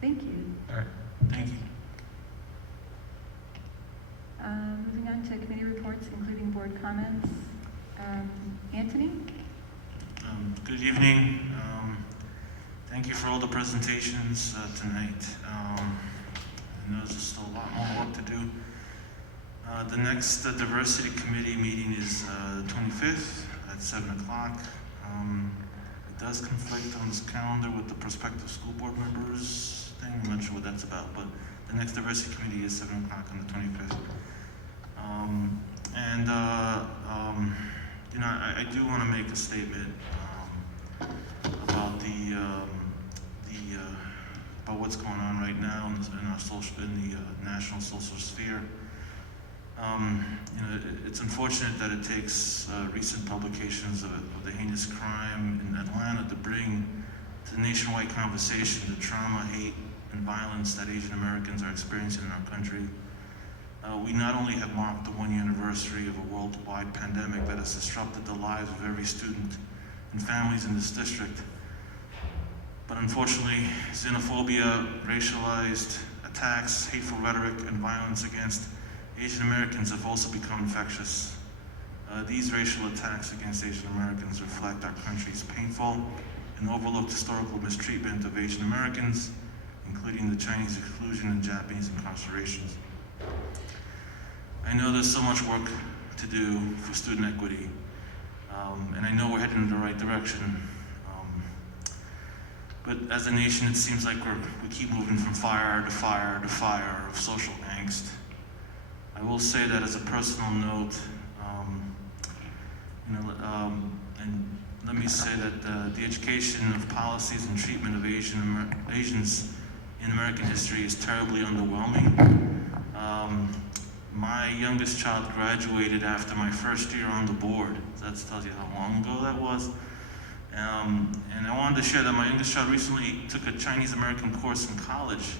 Thank you. All right. Thank you. Moving on to committee reports, including board comments. Anthony? Good evening. Thank you for all the presentations tonight. I know there's still a lot more work to do. The next diversity committee meeting is the 25th at 7 o'clock. It does conflict on this calendar with the prospective school board members thing. I'm not sure what that's about, but the next diversity committee is 7 o'clock on the 25th. You know, I do want to make a statement about about what's going on right now in the national social sphere. You know, it's unfortunate that it takes recent publications of the heinous crime in Atlanta to bring to the nationwide conversation the trauma, hate, and violence that Asian Americans are experiencing in our country. We not only have marked the 1-year anniversary of a worldwide pandemic that has disrupted the lives of every student and families in this district, but unfortunately, xenophobia, racialized attacks, hateful rhetoric, and violence against Asian Americans have also become infectious. These racial attacks against Asian Americans reflect our country's painful and overlooked historical mistreatment of Asian Americans, including the Chinese exclusion and Japanese incarcerations. I know there's so much work to do for student equity, and I know we're heading in the right direction. But as a nation, it seems like we keep moving from fire to fire to fire of social angst. I will say that as a personal note, and let me say that the education of policies and treatment of Asians in American history is terribly underwhelming. My youngest child graduated after my first year on the board. So that tells you how long ago that was. And I wanted to share that my youngest child recently took a Chinese American course in college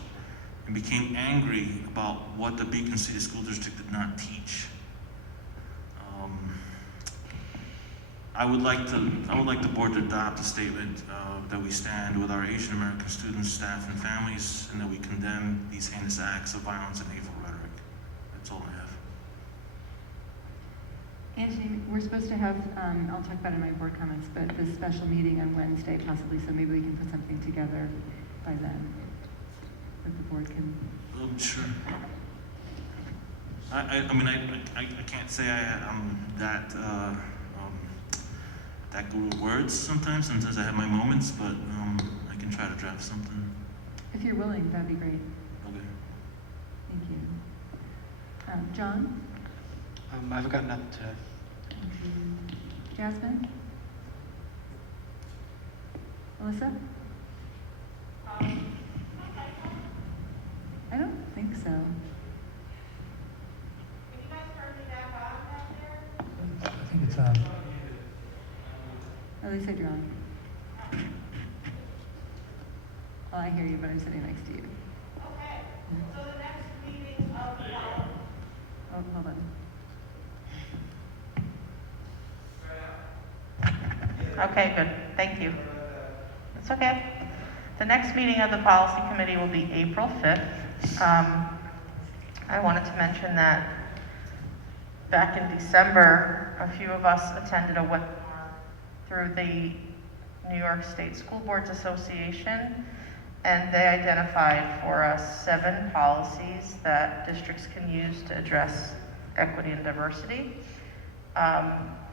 and became angry about what the Beacon City School District did not teach. I would like the board to adopt a statement that we stand with our Asian American students, staff, and families, and that we condemn these heinous acts of violence and hateful rhetoric. That's all I have. Anthony, we're supposed to have, I'll talk about it in my board comments, but this special meeting on Wednesday possibly, so maybe we can put something together by then that the board can. Sure. I mean, I can't say I'm that good with words sometimes. Sometimes I have my moments, but I can try to draft something. If you're willing, that'd be great. Okay. Thank you. John? I've got nothing today. Thank you. Jasmine? Melissa? I don't think so. I think it's on. Oh, they said you're on. Well, I hear you, but I'm sitting next to you. Okay, so the next meeting of the Oh, hold on. Okay, good, thank you. It's okay. The next meeting of the policy committee will be April 5th. I wanted to mention that back in December, a few of us attended a webinar through the New York State School Boards Association, and they identified for us 7 policies that districts can use to address equity and diversity.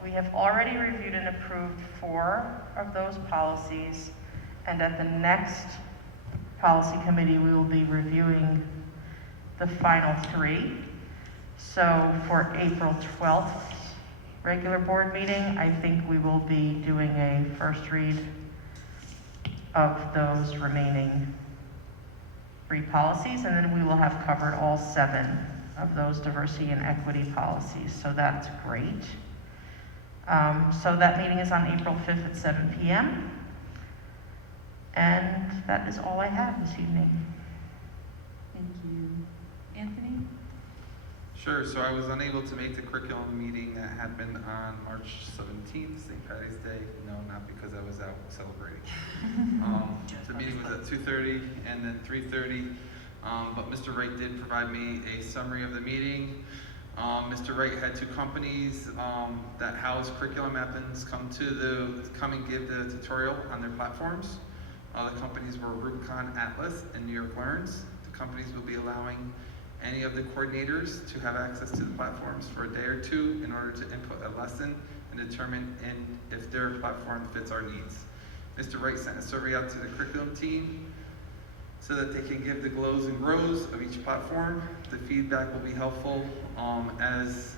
We have already reviewed and approved 4 of those policies, and at the next policy committee, we will be reviewing the final 3. So for April 12th regular board meeting, I think we will be doing a first read of those remaining 3 policies, and then we will have covered all 7 of those diversity and equity policies. So that's great. So that meeting is on April 5th at 7 p.m. And that is all I have this evening. Thank you. Anthony? Sure, so I was unable to make the curriculum meeting that had been on March 17th, St. Patty's Day. No, not because I was out celebrating. The meeting was at 2:30 and then 3:30, but Mr. Wright did provide me a summary of the meeting. Mr. Wright had 2 companies that house curriculum admins come and give the tutorial on their platforms. The companies were Rubicon Atlas and New York Learns. The companies will be allowing any of the coordinators to have access to the platforms for a day or 2 in order to input a lesson and determine if their platform fits our needs. Mr. Wright sent a survey out to the curriculum team so that they can give the glows and grows of each platform. The feedback will be helpful as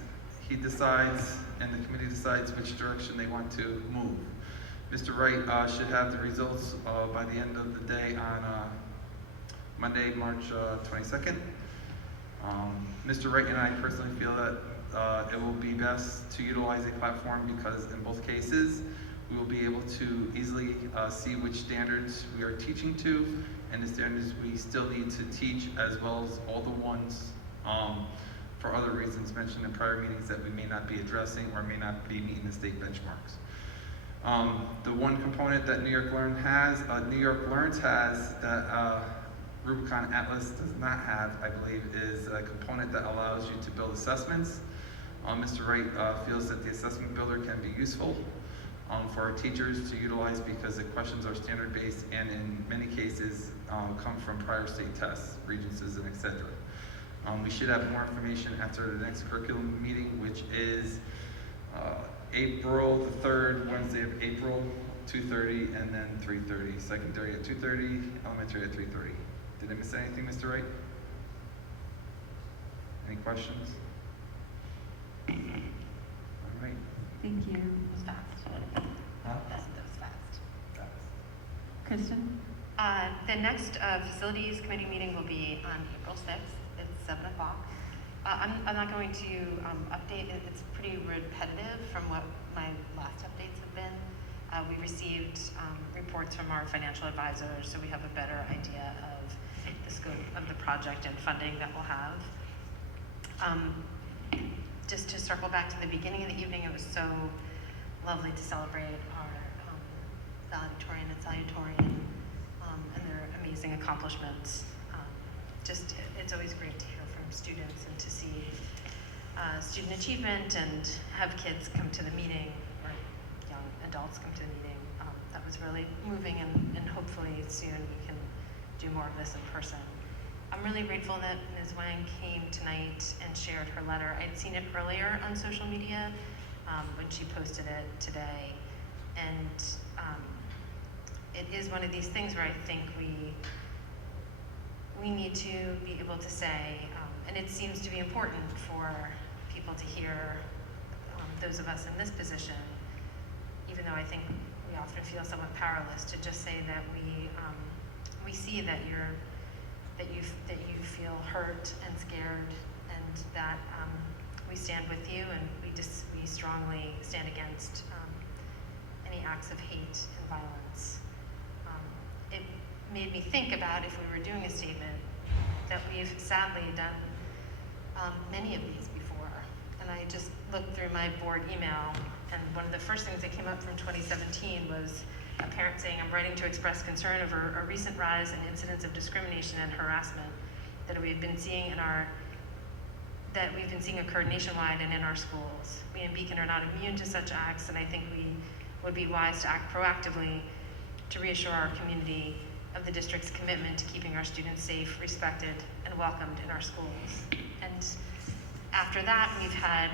he decides and the committee decides which direction they want to move. Mr. Wright should have the results by the end of the day on Monday, March 22nd. Mr. Wright and I personally feel that it will be best to utilize a platform because in both cases, we will be able to easily see which standards we are teaching to and the standards we still need to teach, as well as all the ones for other reasons mentioned in prior meetings that we may not be addressing or may not be meeting the state benchmarks. The one component that New York Learns has that Rubicon Atlas does not have, I believe, is a component that allows you to build assessments. Mr. Wright feels that the assessment builder can be useful for our teachers to utilize because the questions are standard-based and in many cases come from prior state tests, regencies, and etc. We should have more information after the next curriculum meeting, which is April the 3rd, Wednesday of April, 2:30, and then 3:30. Secondary at 2:30, elementary at 3:30. Did I miss anything, Mr. Wright? Any questions? All right. Thank you. It was fast. Huh? That was fast. Kristen? The next facilities committee meeting will be on April 6th. It's 7 o'clock. I'm not going to update it. It's pretty repetitive from what my last updates have been. We received reports from our financial advisors, so we have a better idea of the scope of the project and funding that we'll have. just to circle back to the beginning of the evening, it was so lovely to celebrate our valedictorian and salutatorian and their amazing accomplishments. It's always great to hear from students and to see student achievement and have kids come to the meeting, or young adults come to the meeting. That was really moving, and hopefully soon we can do more of this in person. I'm really grateful that Ms. Wang came tonight and shared her letter. I'd seen it earlier on social media when she posted it today. And it is one of these things where I think we need to be able to say, and it seems to be important for people to hear, those of us in this position, even though I think we often feel somewhat powerless, to just say that we see that you feel hurt and scared, and that we stand with you, and we strongly stand against any acts of hate and violence. It made me think about, if we were doing a statement, that we've sadly done many of these before. And I just looked through my board email, and one of the first things that came up from 2017 was a parent saying, "I'm writing to express concern over a recent rise in incidents of discrimination and harassment that we've been seeing occur nationwide and in our schools. We in Beacon are not immune to such acts, and I think we would be wise to act proactively to reassure our community of the district's commitment to keeping our students safe, respected, and welcomed in our schools." And after that, we've had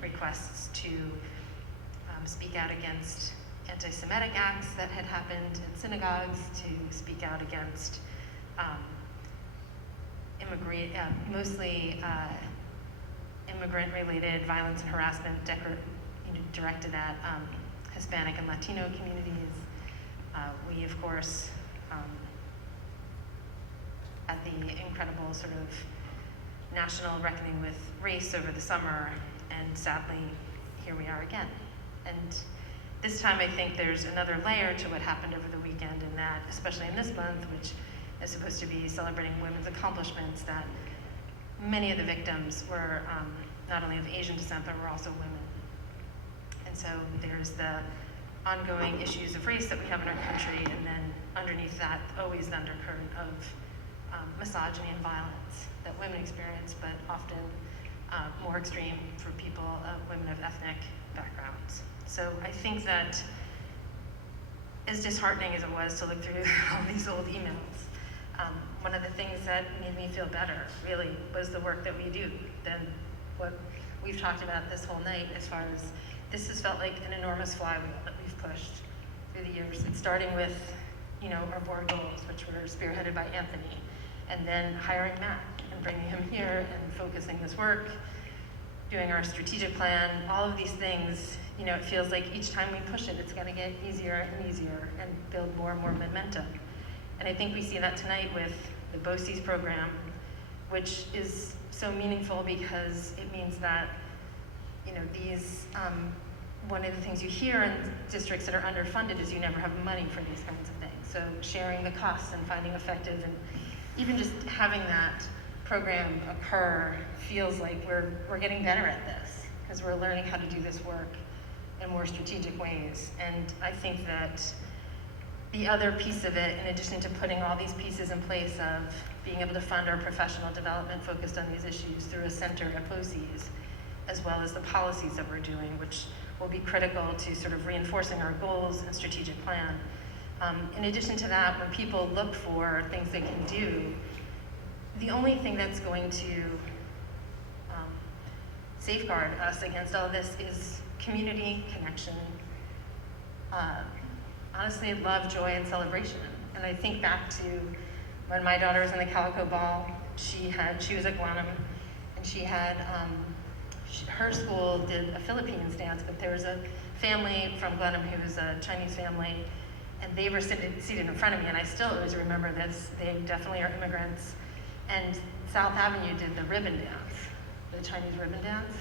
requests to speak out against anti-Semitic acts that had happened in synagogues, to speak out against mostly immigrant-related violence and harassment directed at Hispanic and Latino communities. We, of course, had the incredible sort of national reckoning with race over the summer, and sadly, here we are again. And this time, I think there's another layer to what happened over the weekend, in that, especially in this month, which is supposed to be celebrating women's accomplishments, that many of the victims were not only of Asian descent, but were also women. And so there's the ongoing issues of race that we have in our country, and then underneath that, always the undercurrent of misogyny and violence that women experience, but often more extreme for women of ethnic backgrounds. So I think that, as disheartening as it was to look through all these old emails, one of the things that made me feel better, really, was the work that we do, than what we've talked about this whole night, as far as this has felt like an enormous flywheel that we've pushed through the years. It's starting with, our board goals, which were spearheaded by Anthony, and then hiring Matt and bringing him here and focusing this work, doing our strategic plan, all of these things. It feels like each time we push it, it's going to get easier and easier and build more and more momentum. And I think we see that tonight with the BOCES program, which is so meaningful because it means that, one of the things you hear in districts that are underfunded is you never have money for these kinds of things. So sharing the costs and finding effective, and even just having that program occur feels like we're getting better at this, because we're learning how to do this work in more strategic ways. And I think that the other piece of it, in addition to putting all these pieces in place of being able to fund our professional development focused on these issues through a center at BOCES, as well as the policies that we're doing, which will be critical to sort of reinforcing our goals and strategic plan. In addition to that, when people look for things they can do, the only thing that's going to safeguard us against all this is community, connection, honestly, love, joy, and celebration. And I think back to when my daughter was in the Calico Ball. She was at Guanam, and she had, her school did a Philippines dance, but there was a family from Glenham who was a Chinese family, and they were seated in front of me, and I still always remember this. They definitely are immigrants. And South Avenue did the ribbon dance, the Chinese ribbon dance.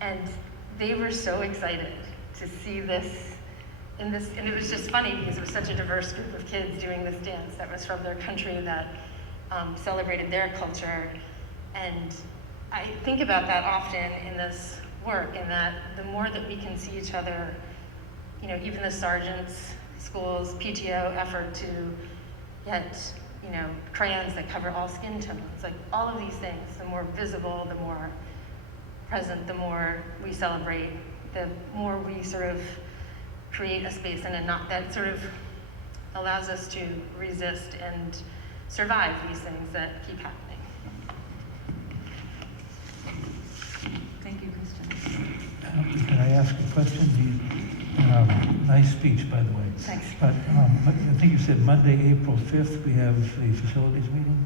And they were so excited to see this, and it was just funny because it was such a diverse group of kids doing this dance that was from their country, that celebrated their culture. And I think about that often in this work, in that the more that we can see each other, you know, even the sergeants, schools, PTO effort to get, you know, crayons that cover all skin tones, like all of these things, the more visible, the more present, the more we celebrate, the more we sort of create a space and that sort of allows us to resist and survive these things that keep happening. Thank you, Kristen. Can I ask a question? Nice speech, by the way. Thanks. But I think you said Monday, April 5th, we have a facilities meeting?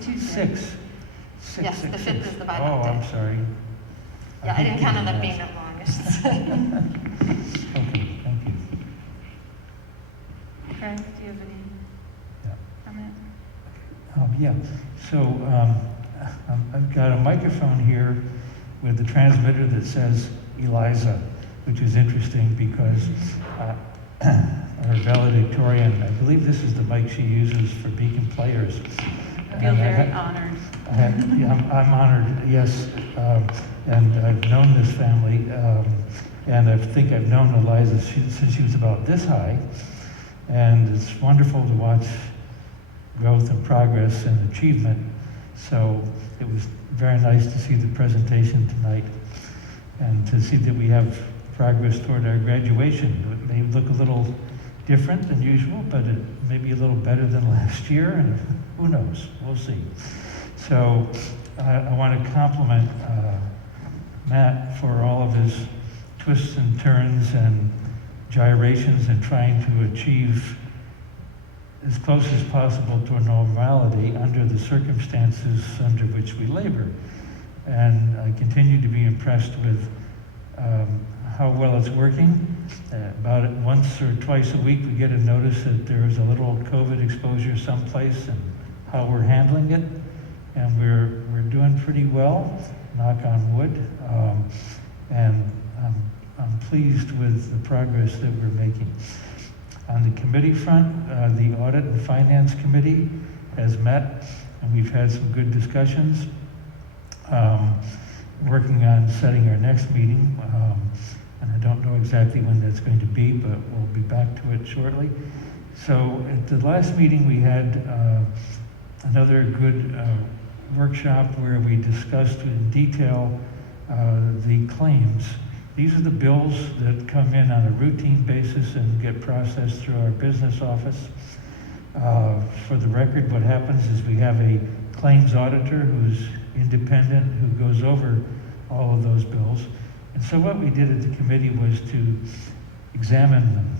Tuesday. Six. Yes, the 5th is the Bible Oh, day. I'm sorry. Yeah, I didn't count on that being that long. I should say. Okay, thank you. Craig, do you have any Yeah. comment? Yeah, so I've got a microphone here with a transmitter that says Eliza, which is interesting because our valedictorian, I believe this is the mic she uses for Beacon players. I feel very honored. I'm honored, yes, and I've known this family, and I think I've known Eliza since she was about this high, and it's wonderful to watch growth and progress and achievement. So it was very nice to see the presentation tonight and to see that we have progress toward our graduation. It may look a little different than usual, but it may be a little better than last year, and who knows, we'll see. So I want to compliment Matt for all of his twists and turns and gyrations in trying to achieve as close as possible to a normality under the circumstances under which we labor. And I continue to be impressed with how well it's working. About once or twice a week we get a notice that there is a little COVID exposure someplace and how we're handling it. And we're doing pretty well, knock on wood. And I'm pleased with the progress that we're making. On the committee front, the Audit and Finance Committee has met, and we've had some good discussions. Working on setting our next meeting, and I don't know exactly when that's going to be, but we'll be back to it shortly. So at the last meeting, we had another good workshop where we discussed in detail the claims. These are the bills that come in on a routine basis and get processed through our business office. For the record, what happens is we have a claims auditor who's independent, who goes over all of those bills. And so what we did at the committee was to examine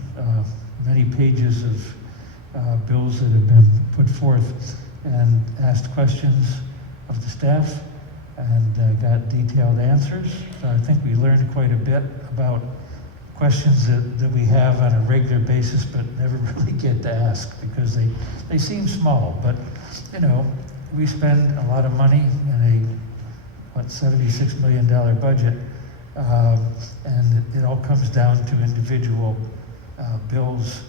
many pages of bills that have been put forth and asked questions of the staff and got detailed answers. So I think we learned quite a bit about questions that we have on a regular basis but never really get to ask because they seem small. But, you know, we spend a lot of money in a, $76 million budget, and it all comes down to individual bills,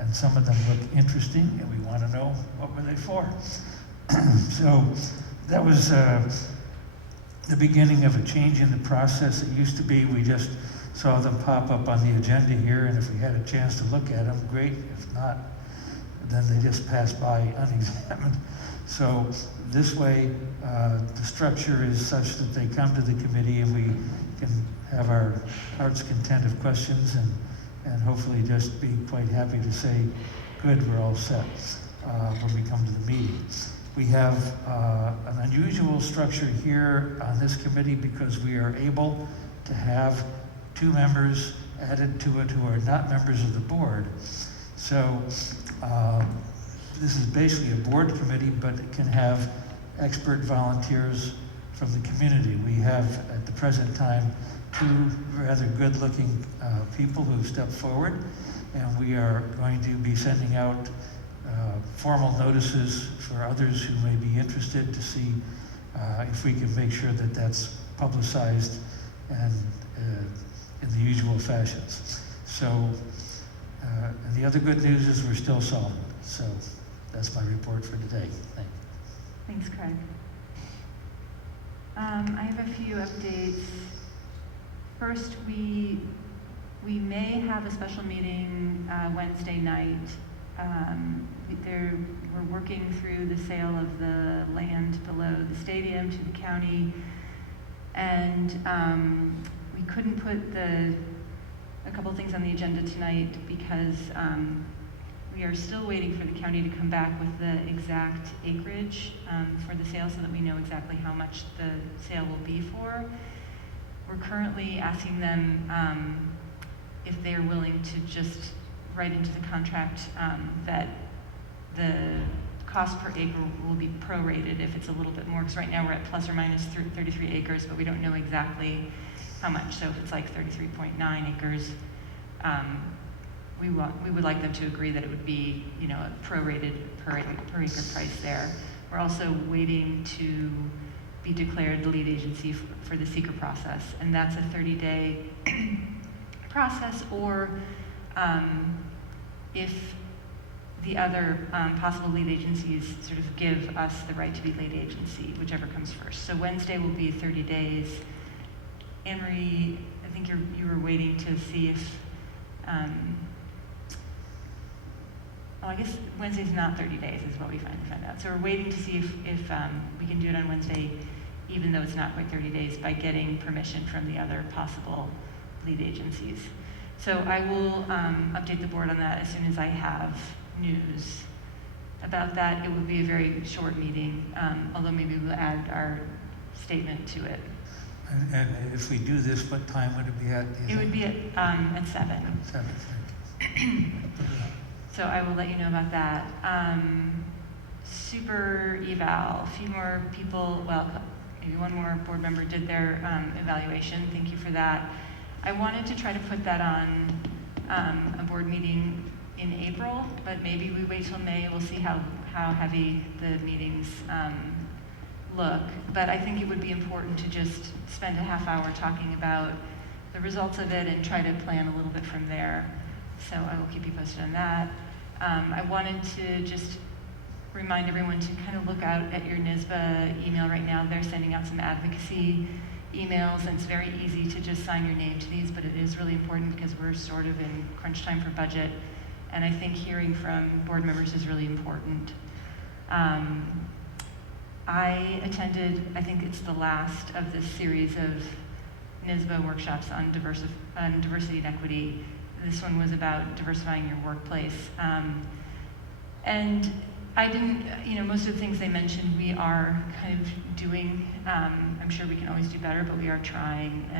and some of them look interesting, and we want to know what were they for. So that was the beginning of a change in the process. It used to be we just saw them pop up on the agenda here, and if we had a chance to look at them, great. If not, then they just pass by unexamined. So this way, the structure is such that they come to the committee and we can have our heart's content of questions and hopefully just be quite happy to say, good, we're all set when we come to the meeting. We have an unusual structure here on this committee because we are able to have 2 members added to it who are not members of the board. So this is basically a board committee, but it can have expert volunteers from the community. We have, at the present time, 2 rather good-looking people who've stepped forward, and we are going to be sending out formal notices for others who may be interested to see if we can make sure that that's publicized and in the usual fashions. So, and the other good news is we're still solvent. So that's my report for today. Thank you. Thanks, Craig. I have a few updates. First, we may have a special meeting Wednesday night. We're working through the sale of the land below the stadium to the county, and we couldn't put a couple things on the agenda tonight because we are still waiting for the county to come back with the exact acreage for the sale so that we know exactly how much the sale will be for. We're currently asking them if they're willing to just write into the contract that the cost per acre will be prorated if it's a little bit more, because right now we're at plus or minus 33 acres, but we don't know exactly how much. So if it's like 33.9 acres, we would like them to agree that it would be, a prorated per acre price there. We're also waiting to be declared the lead agency for the seeker process, and that's a 30-day process, or if the other possible lead agencies sort of give us the right to be lead agency, whichever comes first. So Wednesday will be 30 days. Anne-Marie, I think you were waiting to see if, I guess Wednesday's not 30 days is what we found out. So we're waiting to see if we can do it on Wednesday, even though it's not quite 30 days, by getting permission from the other possible lead agencies. So I will update the board on that as soon as I have news about that. It will be a very short meeting, although maybe we'll add our statement to it. And if we do this, what time would it be at? It would be at 7. 7. So I will let you know about that. Super eval, a few more people, well, maybe one more board member did their evaluation. Thank you for that. I wanted to try to put that on a board meeting in April, but maybe we wait till May. We'll see how heavy the meetings look. But I think it would be important to just spend a half hour talking about the results of it and try to plan a little bit from there. So I will keep you posted on that. I wanted to just remind everyone to kind of look out at your NYSBA email right now. They're sending out some advocacy emails, and it's very easy to just sign your name to these, but it is really important because we're sort of in crunch time for budget, and I think hearing from board members is really important. I attended, I think it's the last of this series of NYSBA workshops on diversity and equity. This one was about diversifying your workplace. And I didn't, most of the things they mentioned we are kind of doing. I'm sure we can always do better, but we are trying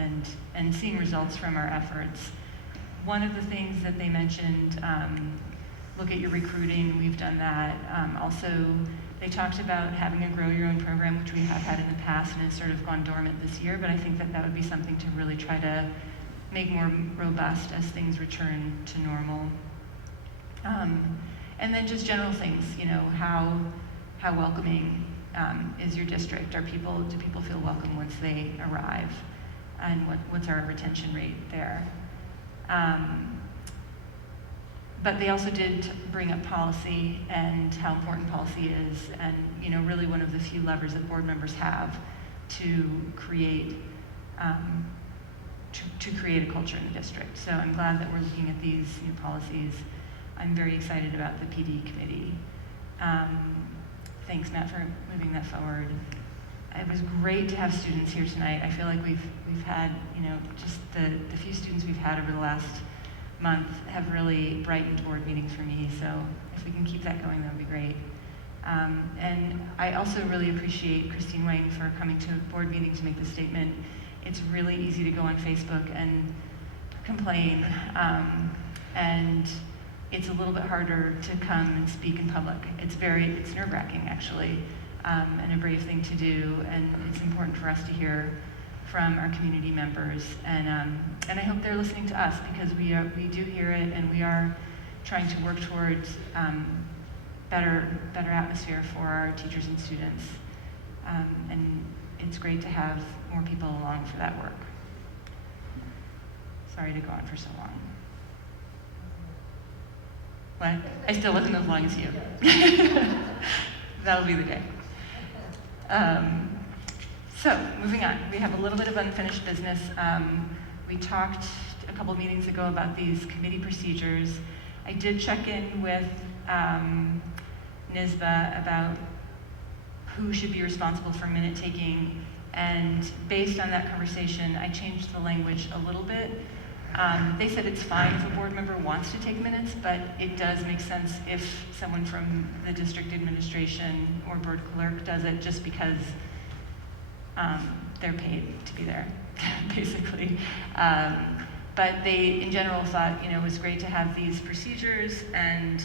and seeing results from our efforts. One of the things that they mentioned, look at your recruiting, we've done that. Also, they talked about having a grow your own program, which we have had in the past and has sort of gone dormant this year, but I think that would be something to really try to make more robust as things return to normal. And then just general things, how welcoming is your district? Do people feel welcome once they arrive? And what's our retention rate there? But they also did bring up policy and how important policy is, and really one of the few levers that board members have to create to create a culture in the district. So I'm glad that we're looking at these new policies. I'm very excited about the PD committee. Thanks, Matt, for moving that forward. It was great to have students here tonight. I feel like we've had, just the few students we've had over the last month have really brightened board meetings for me. So if we can keep that going, that would be great. And I also really appreciate Christine Wayne for coming to a board meeting to make the statement. It's really easy to go on Facebook and complain, and it's a little bit harder to come and speak in public. It's nerve-wracking, actually, and a brave thing to do, and it's important for us to hear from our community members, and I hope they're listening to us, because we do hear it, and we are trying to work towards better atmosphere for our teachers and students, and it's great to have more people along for that work. Sorry to go on for so long. What? I still wasn't as long as you. That'll be the day. So, moving on, we have a little bit of unfinished business. We talked a couple meetings ago about these committee procedures. I did check in with NISBA about who should be responsible for minute taking, and based on that conversation, I changed the language a little bit. They said it's fine if a board member wants to take minutes, but it does make sense if someone from the district administration or board clerk does it, just because they're paid to be there, basically. But they, in general, thought it was great to have these procedures and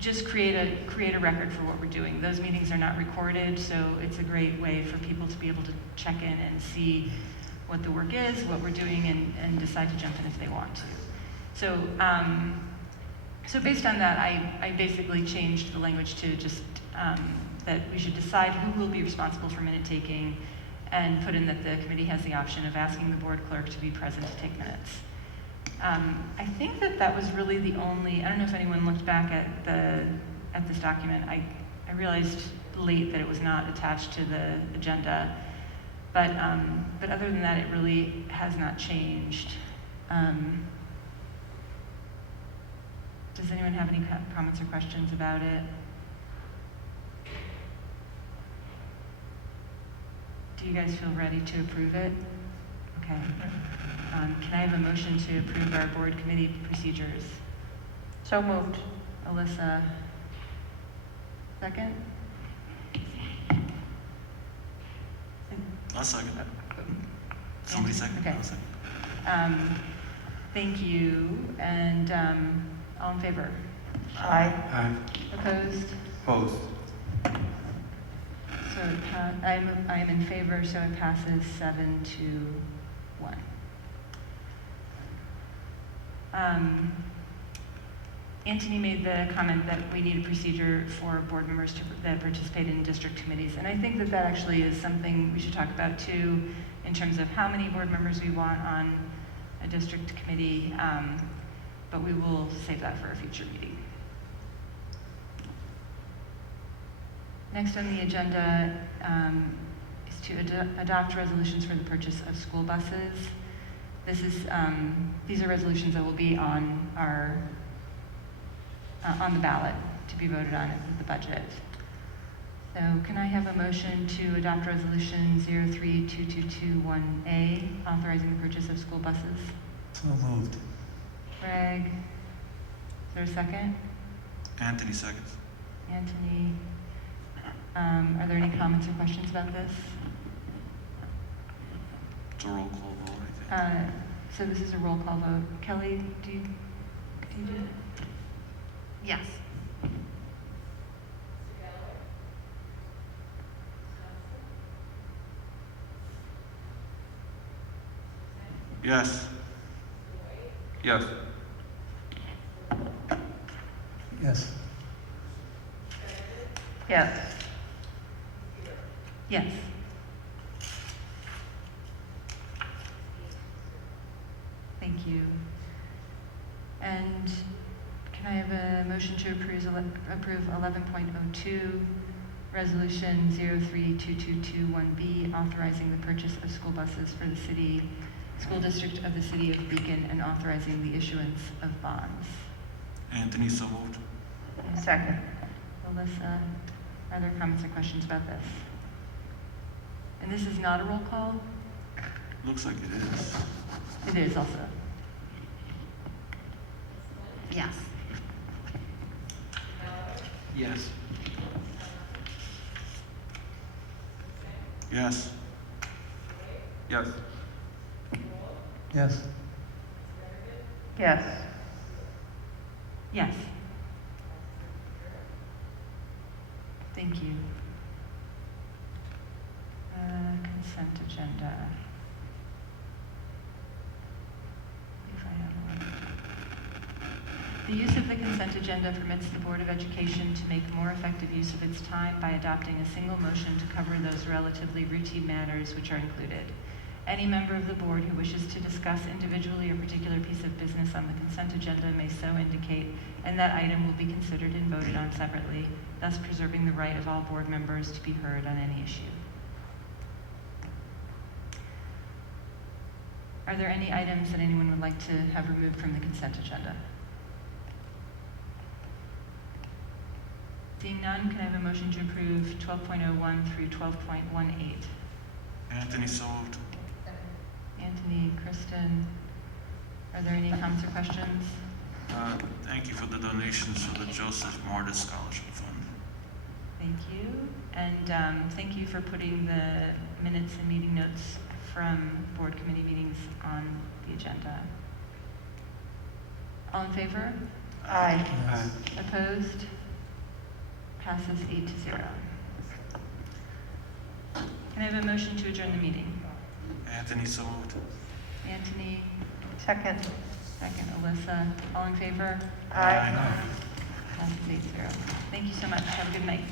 just create a record for what we're doing. Those meetings are not recorded, so it's a great way for people to be able to check in and see what the work is, what we're doing, and decide to jump in if they want to. So, so based on that, I basically changed the language to just that we should decide who will be responsible for minute taking, and put in that the committee has the option of asking the board clerk to be present to take minutes. I think that was really the only, I don't know if anyone looked back at this document. I realized late that it was not attached to the agenda, but other than that, it really has not changed. Does anyone have any comments or questions about it? Do you guys feel ready to approve it? Okay. Can I have a motion to approve our board committee procedures? So moved. Alyssa, second? I'll second. Somebody second? Okay. I'll second. Thank you, and all in favor? Aye. Aye. Opposed? Opposed. So I am in favor, so it passes 7-1. Anthony made the comment that we need a procedure for board members that participate in district committees, and I think that actually is something we should talk about too, in terms of how many board members we want on a district committee, but we will save that for a future meeting. Next on the agenda is to adopt resolutions for the purchase of school buses. These are resolutions that will be on the ballot to be voted on with the budget. So can I have a motion to adopt resolution 032221A, authorizing the purchase of school buses? So moved. Greg, is there a second? Anthony seconds. Anthony, are there any comments or questions about this? It's a roll call vote, I think. So this is a roll call vote. Kelly, do you do it? Yes. Yes. Yes. Yes. Yes. Yes. Thank you. And can I have a motion to approve 11.02, resolution 032221B, authorizing the purchase of school buses for the school district of the city of Beacon, and authorizing the issuance of bonds? Anthony, so moved. Second. Alyssa, are there comments or questions about this? And this is not a roll call? Looks like it is. It is also. Yes. Yes. Yes. Yes. Yes. Yes. Yes. Thank you. Consent agenda. If I have one. The use of the consent agenda permits the Board of Education to make more effective use of its time by adopting a single motion to cover those relatively routine matters which are included. Any member of the board who wishes to discuss individually a particular piece of business on the consent agenda may so indicate, and that item will be considered and voted on separately, thus preserving the right of all board members to be heard on any issue. Are there any items that anyone would like to have removed from the consent agenda? Seeing none, can I have a motion to approve 12.01 through 12.18? Anthony, so moved. Anthony, Kristen, are there any comments or questions? Thank you for the donations for the Joseph Martis Scholarship Fund. Thank you. And thank you for putting the minutes and meeting notes from board committee meetings on the agenda. All in favor? Aye. Opposed? Passes 8-0. Can I have a motion to adjourn the meeting? Anthony, so moved. Anthony, Second. second. Alyssa, all in favor? Aye. Passes 8-0. Thank you so much. Have a good night.